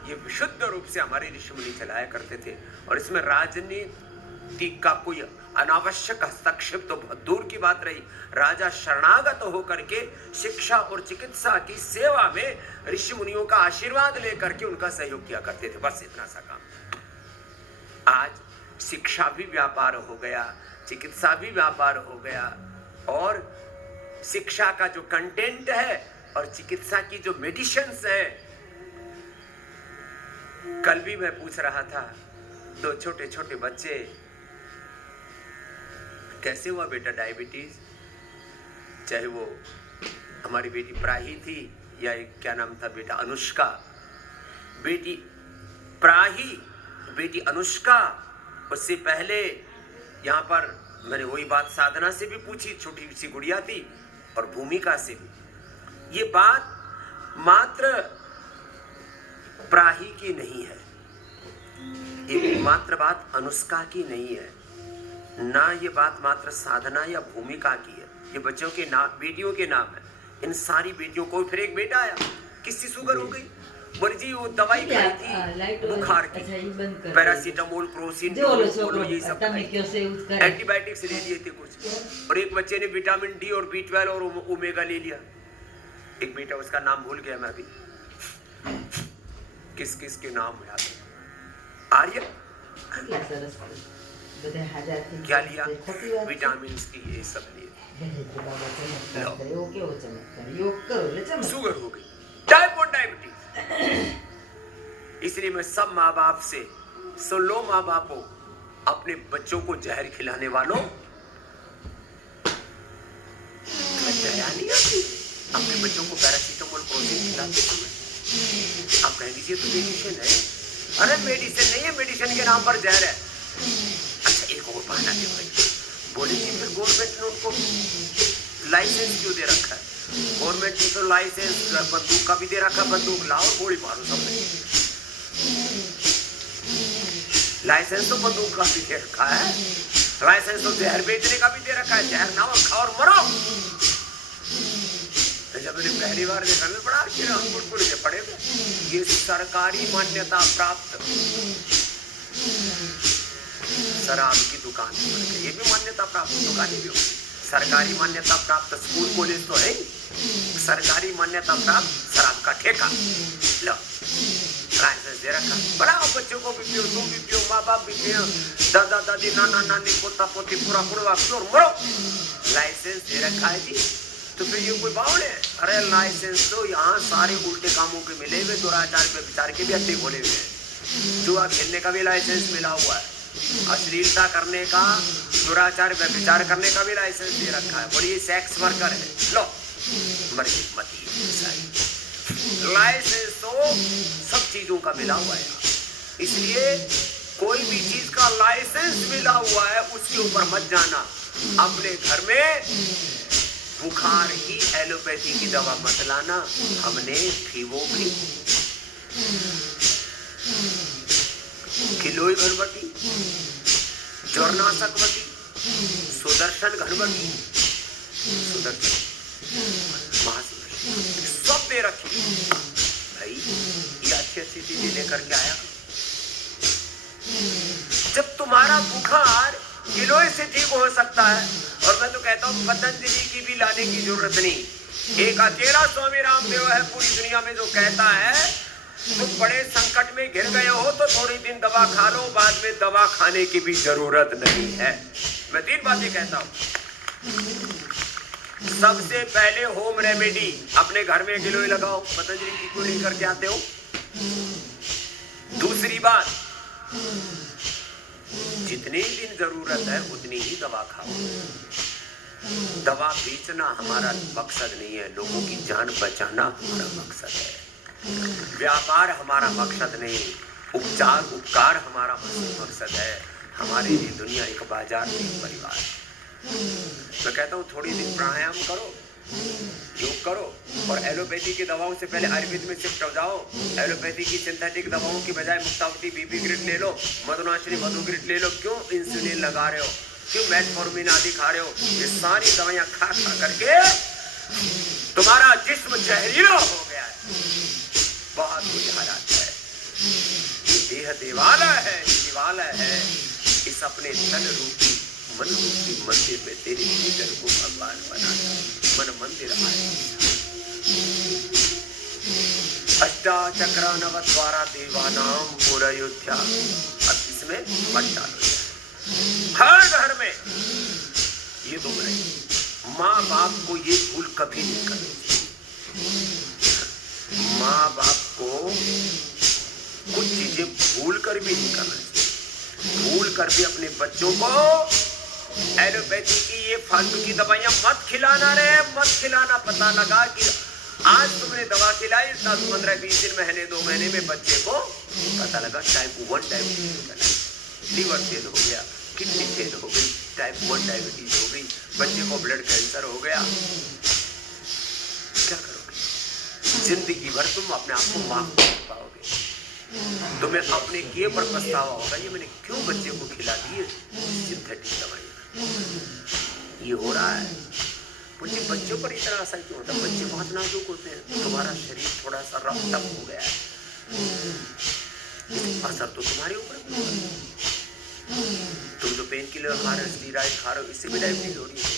ये विशुद्ध रूप से हमारे ऋषि मुनि चलाया करते थे। और इसमें राजनीति का कोई अनावश्यक हस्तक्षेप तो बहुत दूर की बात रही। राजा शरणागत होकर के शिक्षा और चिकित्सा की सेवा में ऋषि मुनियों का आशीर्वाद लेकर के उनका सहयोग किया करते थे। बस इतना सा काम। आज शिक्षा भी व्यापार हो गया, चिकित्सा भी व्यापार हो गया, और शिक्षा का जो कंटेंट है और चिकित्सा की जो मेडिसिन्स है। कल भी मैं पूछ रहा था, 2 छोटे छोटे बच्चे, कैसे हुआ बेटा डायबिटीज? चाहे वो हमारी बेटी प्राही थी या एक क्या नाम था बेटा अनुष्का, बेटी प्राही, बेटी अनुष्का। उससे पहले यहाँ पर मैंने वही बात साधना से भी पूछी, छोटी सी गुड़िया थी, और भूमिका से भी। ये बात मात्र प्राही की नहीं है, ये मात्र बात अनुष्का की नहीं है, ना ये बात मात्र साधना या भूमिका की है। ये बच्चों के नाम, बेटियों के नाम है। इन सारी बेटियों को, फिर एक बेटा आया, किसकी शुगर हो गई, बोले जी वो दवाई खाई थी बुखार की, पैरासीटामोल, क्रोसिन, ये सब एंटीबायोटिक्स ले लिए थे कुछ। और एक बच्चे ने विटामिन डी और B12 और ओमेगा ले लिया। एक बेटा, उसका नाम भूल गया मैं अभी, किस किस के नाम याद है, आर्य क्या लिया, विटामिन की ये सब लिए, शुगर हो गई, टाइप 1 डायबिटीज। इसलिए मैं सब माँ बाप से, सुन लो माँ बापों, अपने बच्चों को जहर खिलाने वालों, दया नहीं आती अपने बच्चों को पैरासीटामोल, क्रोसिन खिलाते समय। आप कह दीजिए तो मेडिसिन है। अरे मेडिसिन नहीं है, मेडिसिन के नाम पर जहर है। अच्छा एक और बहाना दे भाई, बोले जी फिर गवर्नमेंट ने उनको लाइसेंस क्यों दे रखा है? गवर्नमेंट ने तो लाइसेंस बंदूक का भी दे रखा, बंदूक लाओ गोली मारो सबने। लाइसेंस तो बंदूक का भी दे रखा है, लाइसेंस तो जहर बेचने का भी दे रखा है, जहर ना खाओ और मरो। जब मैंने पहली बार देखा मैं बड़ा बुड़बुड़ के पड़े थे, ये सरकारी मान्यता प्राप्त शराब की दुकान, ये भी मान्यता प्राप्त दुकानें भी होगी। सरकारी मान्यता प्राप्त स्कूल कॉलेज तो है, सरकारी मान्यता प्राप्त शराब का ठेका लो, लाइसेंस दे रखा। बनाओ बच्चों को भी पियो, तुम भी पियो, माँ बाप भी पियो, दादा दादी नाना नानी पोता पोती पूरा पूरा पियो और मरो। लाइसेंस दे रखा है जी, तो फिर ये कोई बावड़ है? अरे लाइसेंस तो यहाँ सारे उल्टे कामों के मिले हुए, दुराचार पे विचार के भी अड्डे खोले हुए हैं। जुआ खेलने का भी लाइसेंस मिला हुआ है, अश्लीलता करने का, दुराचार पे विचार करने का भी लाइसेंस दे रखा है। बोलिए सेक्स वर्कर है, लो मर्जी मती लाइसेंस तो सब चीजों का मिला हुआ है। इसलिए कोई भी चीज का लाइसेंस मिला हुआ है उसके ऊपर मत जाना। अपने घर में बुखार की एलोपैथी की दवा मत लाना। हमने फीवोग्री, किलोई घनवटी, ज्वरनाशकवती, सुदर्शन घनवटी, सुदर्शन सब दे रखी भाई। ये अच्छी अच्छी चीजें लेकर के आया। जब तुम्हारा बुखार किलोई से ठीक हो सकता है, और मैं तो कहता हूँ पतंजलि की भी लाने की जरूरत नहीं। एक अकेला स्वामी रामदेव है पूरी दुनिया में जो कहता है तुम बड़े संकट में घिर गए हो तो थोड़ी दिन दवा खा लो, बाद में दवा खाने की भी जरूरत नहीं है। मैं 3 बातें कहता हूँ। सबसे पहले होम रेमेडी, अपने घर में गिलोय लगाओ, पतंजलि की को लेकर के आते हो। दूसरी बात, जितनी दिन जरूरत है उतनी ही दवा खाओ। दवा बेचना हमारा मकसद नहीं है, लोगों की जान बचाना हमारा मकसद है। व्यापार हमारा मकसद नहीं, उपकार हमारा मकसद है। हमारे लिए दुनिया एक बाजार, एक परिवार। मैं कहता हूँ थोड़ी दिन प्राणायाम करो, योग करो और एलोपैथी की दवाओं से पहले आयुर्वेद में शिफ्ट हो जाओ। एलोपैथी की सिंथेटिक दवाओं की बजाय मुक्तावती बीपी ग्रिड ले लो, मधुनाशिनी मधु ग्रिड ले लो। क्यों इंसुलिन लगा रहे हो, क्यों मेटफॉर्मिन आदि खा रहे हो? ये सारी दवाइयां खा खा करके तुम्हारा जिस्म जहरीला हो गया है। बहुत बुरी हालत है। ये देह देवालय है, दिवालय है। इस अपने तन रूपी मन रूपी मंदिर में तेरे भीतर को भगवान बनाना। मन मंदिर आए अष्टाचक्र नवद्वारा देवानाम पुरयोध्या। अब इसमें मत डालो। हर घर में ये दो नहीं, माँ बाप को ये भूल कभी नहीं करनी चाहिए। माँ बाप को कुछ चीजें भूल कर भी नहीं करना चाहिए। भूल कर भी अपने बच्चों को एलोपैथी की ये फालतू की दवाइयां मत खिलाना रे, मत खिलाना। पता लगा कि आज तुमने दवा खिलाई 10-15-20 दिन, महीने 2 महीने में बच्चे को पता लगा टाइप 1 डायबिटीज, लीवर फेल हो गया, किडनी फेल हो गई, टाइप 1 डायबिटीज हो गई, बच्चे को ब्लड कैंसर हो गया। क्या करोगे? जिंदगी भर तुम अपने आप को माफ कर पाओगे। तुम्हें अपने किए पर पछतावा होगा, ये मैंने क्यों बच्चे को खिला दिए सिंथेटिक दवाई। ये हो रहा है। मुझे बच्चों पर इतना असर क्यों होता? बच्चे बहुत नाजुक होते हैं। तुम्हारा शरीर थोड़ा सा रफ टफ हो गया है, असर तो तुम्हारे ऊपर भी होगा। तुम जो पेन किलर खा रहे हो, स्टीरॉइड खा रहे हो, इससे भी डायबिटीज हो रही है।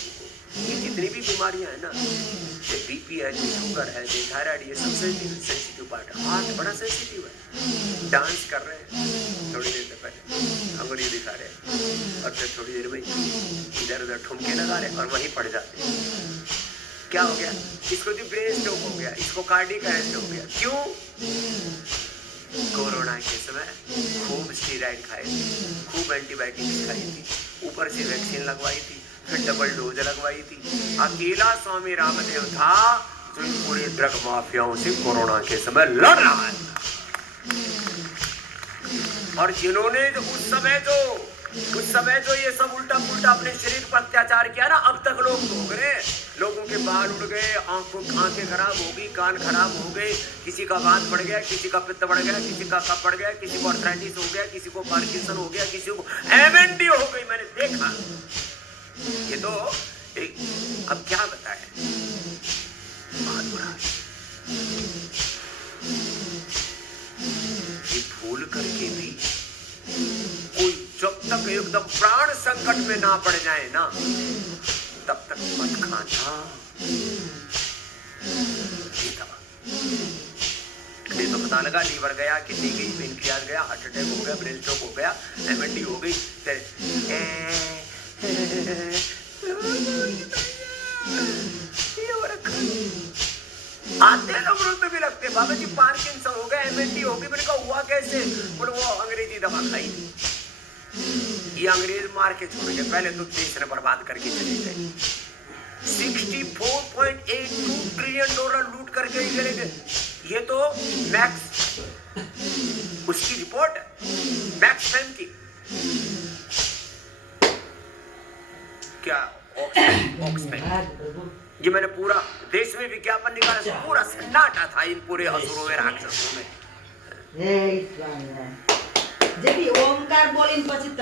ये जितनी भी बीमारियां हैं ना, ये बीपी है, शुगर है, थायराइड, ये सब सेंसिटिव पार्ट है। हार्ट बड़ा सेंसिटिव है। डांस कर रहे हैं, थोड़ी देर पहले अंगुली दिखा रहे हैं और फिर थोड़ी देर में इधर उधर ठुमके लगा रहे हैं और वहीं पड़ जाते हैं। क्या हो गया? इसको जो ब्रेन स्ट्रोक हो गया, इसको कार्डियक अरेस्ट हो गया। क्यों? कोरोना के समय खूब स्टीरॉइड खाए थे, खूब एंटीबायोटिक्स खाई थी, ऊपर से वैक्सीन लगवाई थी, फिर डबल डोज लगवाई थी। अकेला स्वामी रामदेव था जो इन पूरे ड्रग माफियाओं से कोरोना के समय लड़ रहा है। और जिन्होंने उस समय जो ये सब उल्टा पुल्टा अपने शरीर पर अत्याचार किया ना, अब तक लोग भोग रहे हैं। लोगों के बाल उड़ गए, आंखें खराब हो गई, कान खराब हो गए, किसी का वात बढ़ गया, किसी का पित्त बढ़ गया, किसी का कफ बढ़ गया, किसी को आर्थराइटिस हो गया, किसी को पार्किंसन हो गया, किसी को एमएनडी हो गई। मैंने देखा। ये तो एक, अब क्या बताएं, बहुत बुरा। ये भूल करके भी कोई जब तक एकदम प्राण संकट में ना पड़ जाए ना, तब तक मत खाना ये दवा। नहीं तो पता लगा लीवर गया, किडनी गई, पेनक्रियास गया, हार्ट अटैक हो गया, ब्रेन स्ट्रोक हो गया, एमएनडी हो गई। आते लोग रोते भी लगते, बाबा जी पार्किंसन हो गया, एमएनडी हो गई। मैंने कहा हुआ कैसे? बोले वो अंग्रेजी दवा खाई। ये अंग्रेज मार के छोड़ गए, पहले तो देश ने बर्बाद करके चले गए। 64.82 ट्रिलियन डॉलर लूट करके चले गए। ये तो मैक्स उसकी रिपोर्ट है, मैक्स टाइम की। क्या ऑक्सफैम, ये मैंने पूरा देश में विज्ञापन निकाला, पूरा सन्नाटा था इन पूरे असुरों में, राक्षसों में। जब भी ओमकार बोलिन पछि त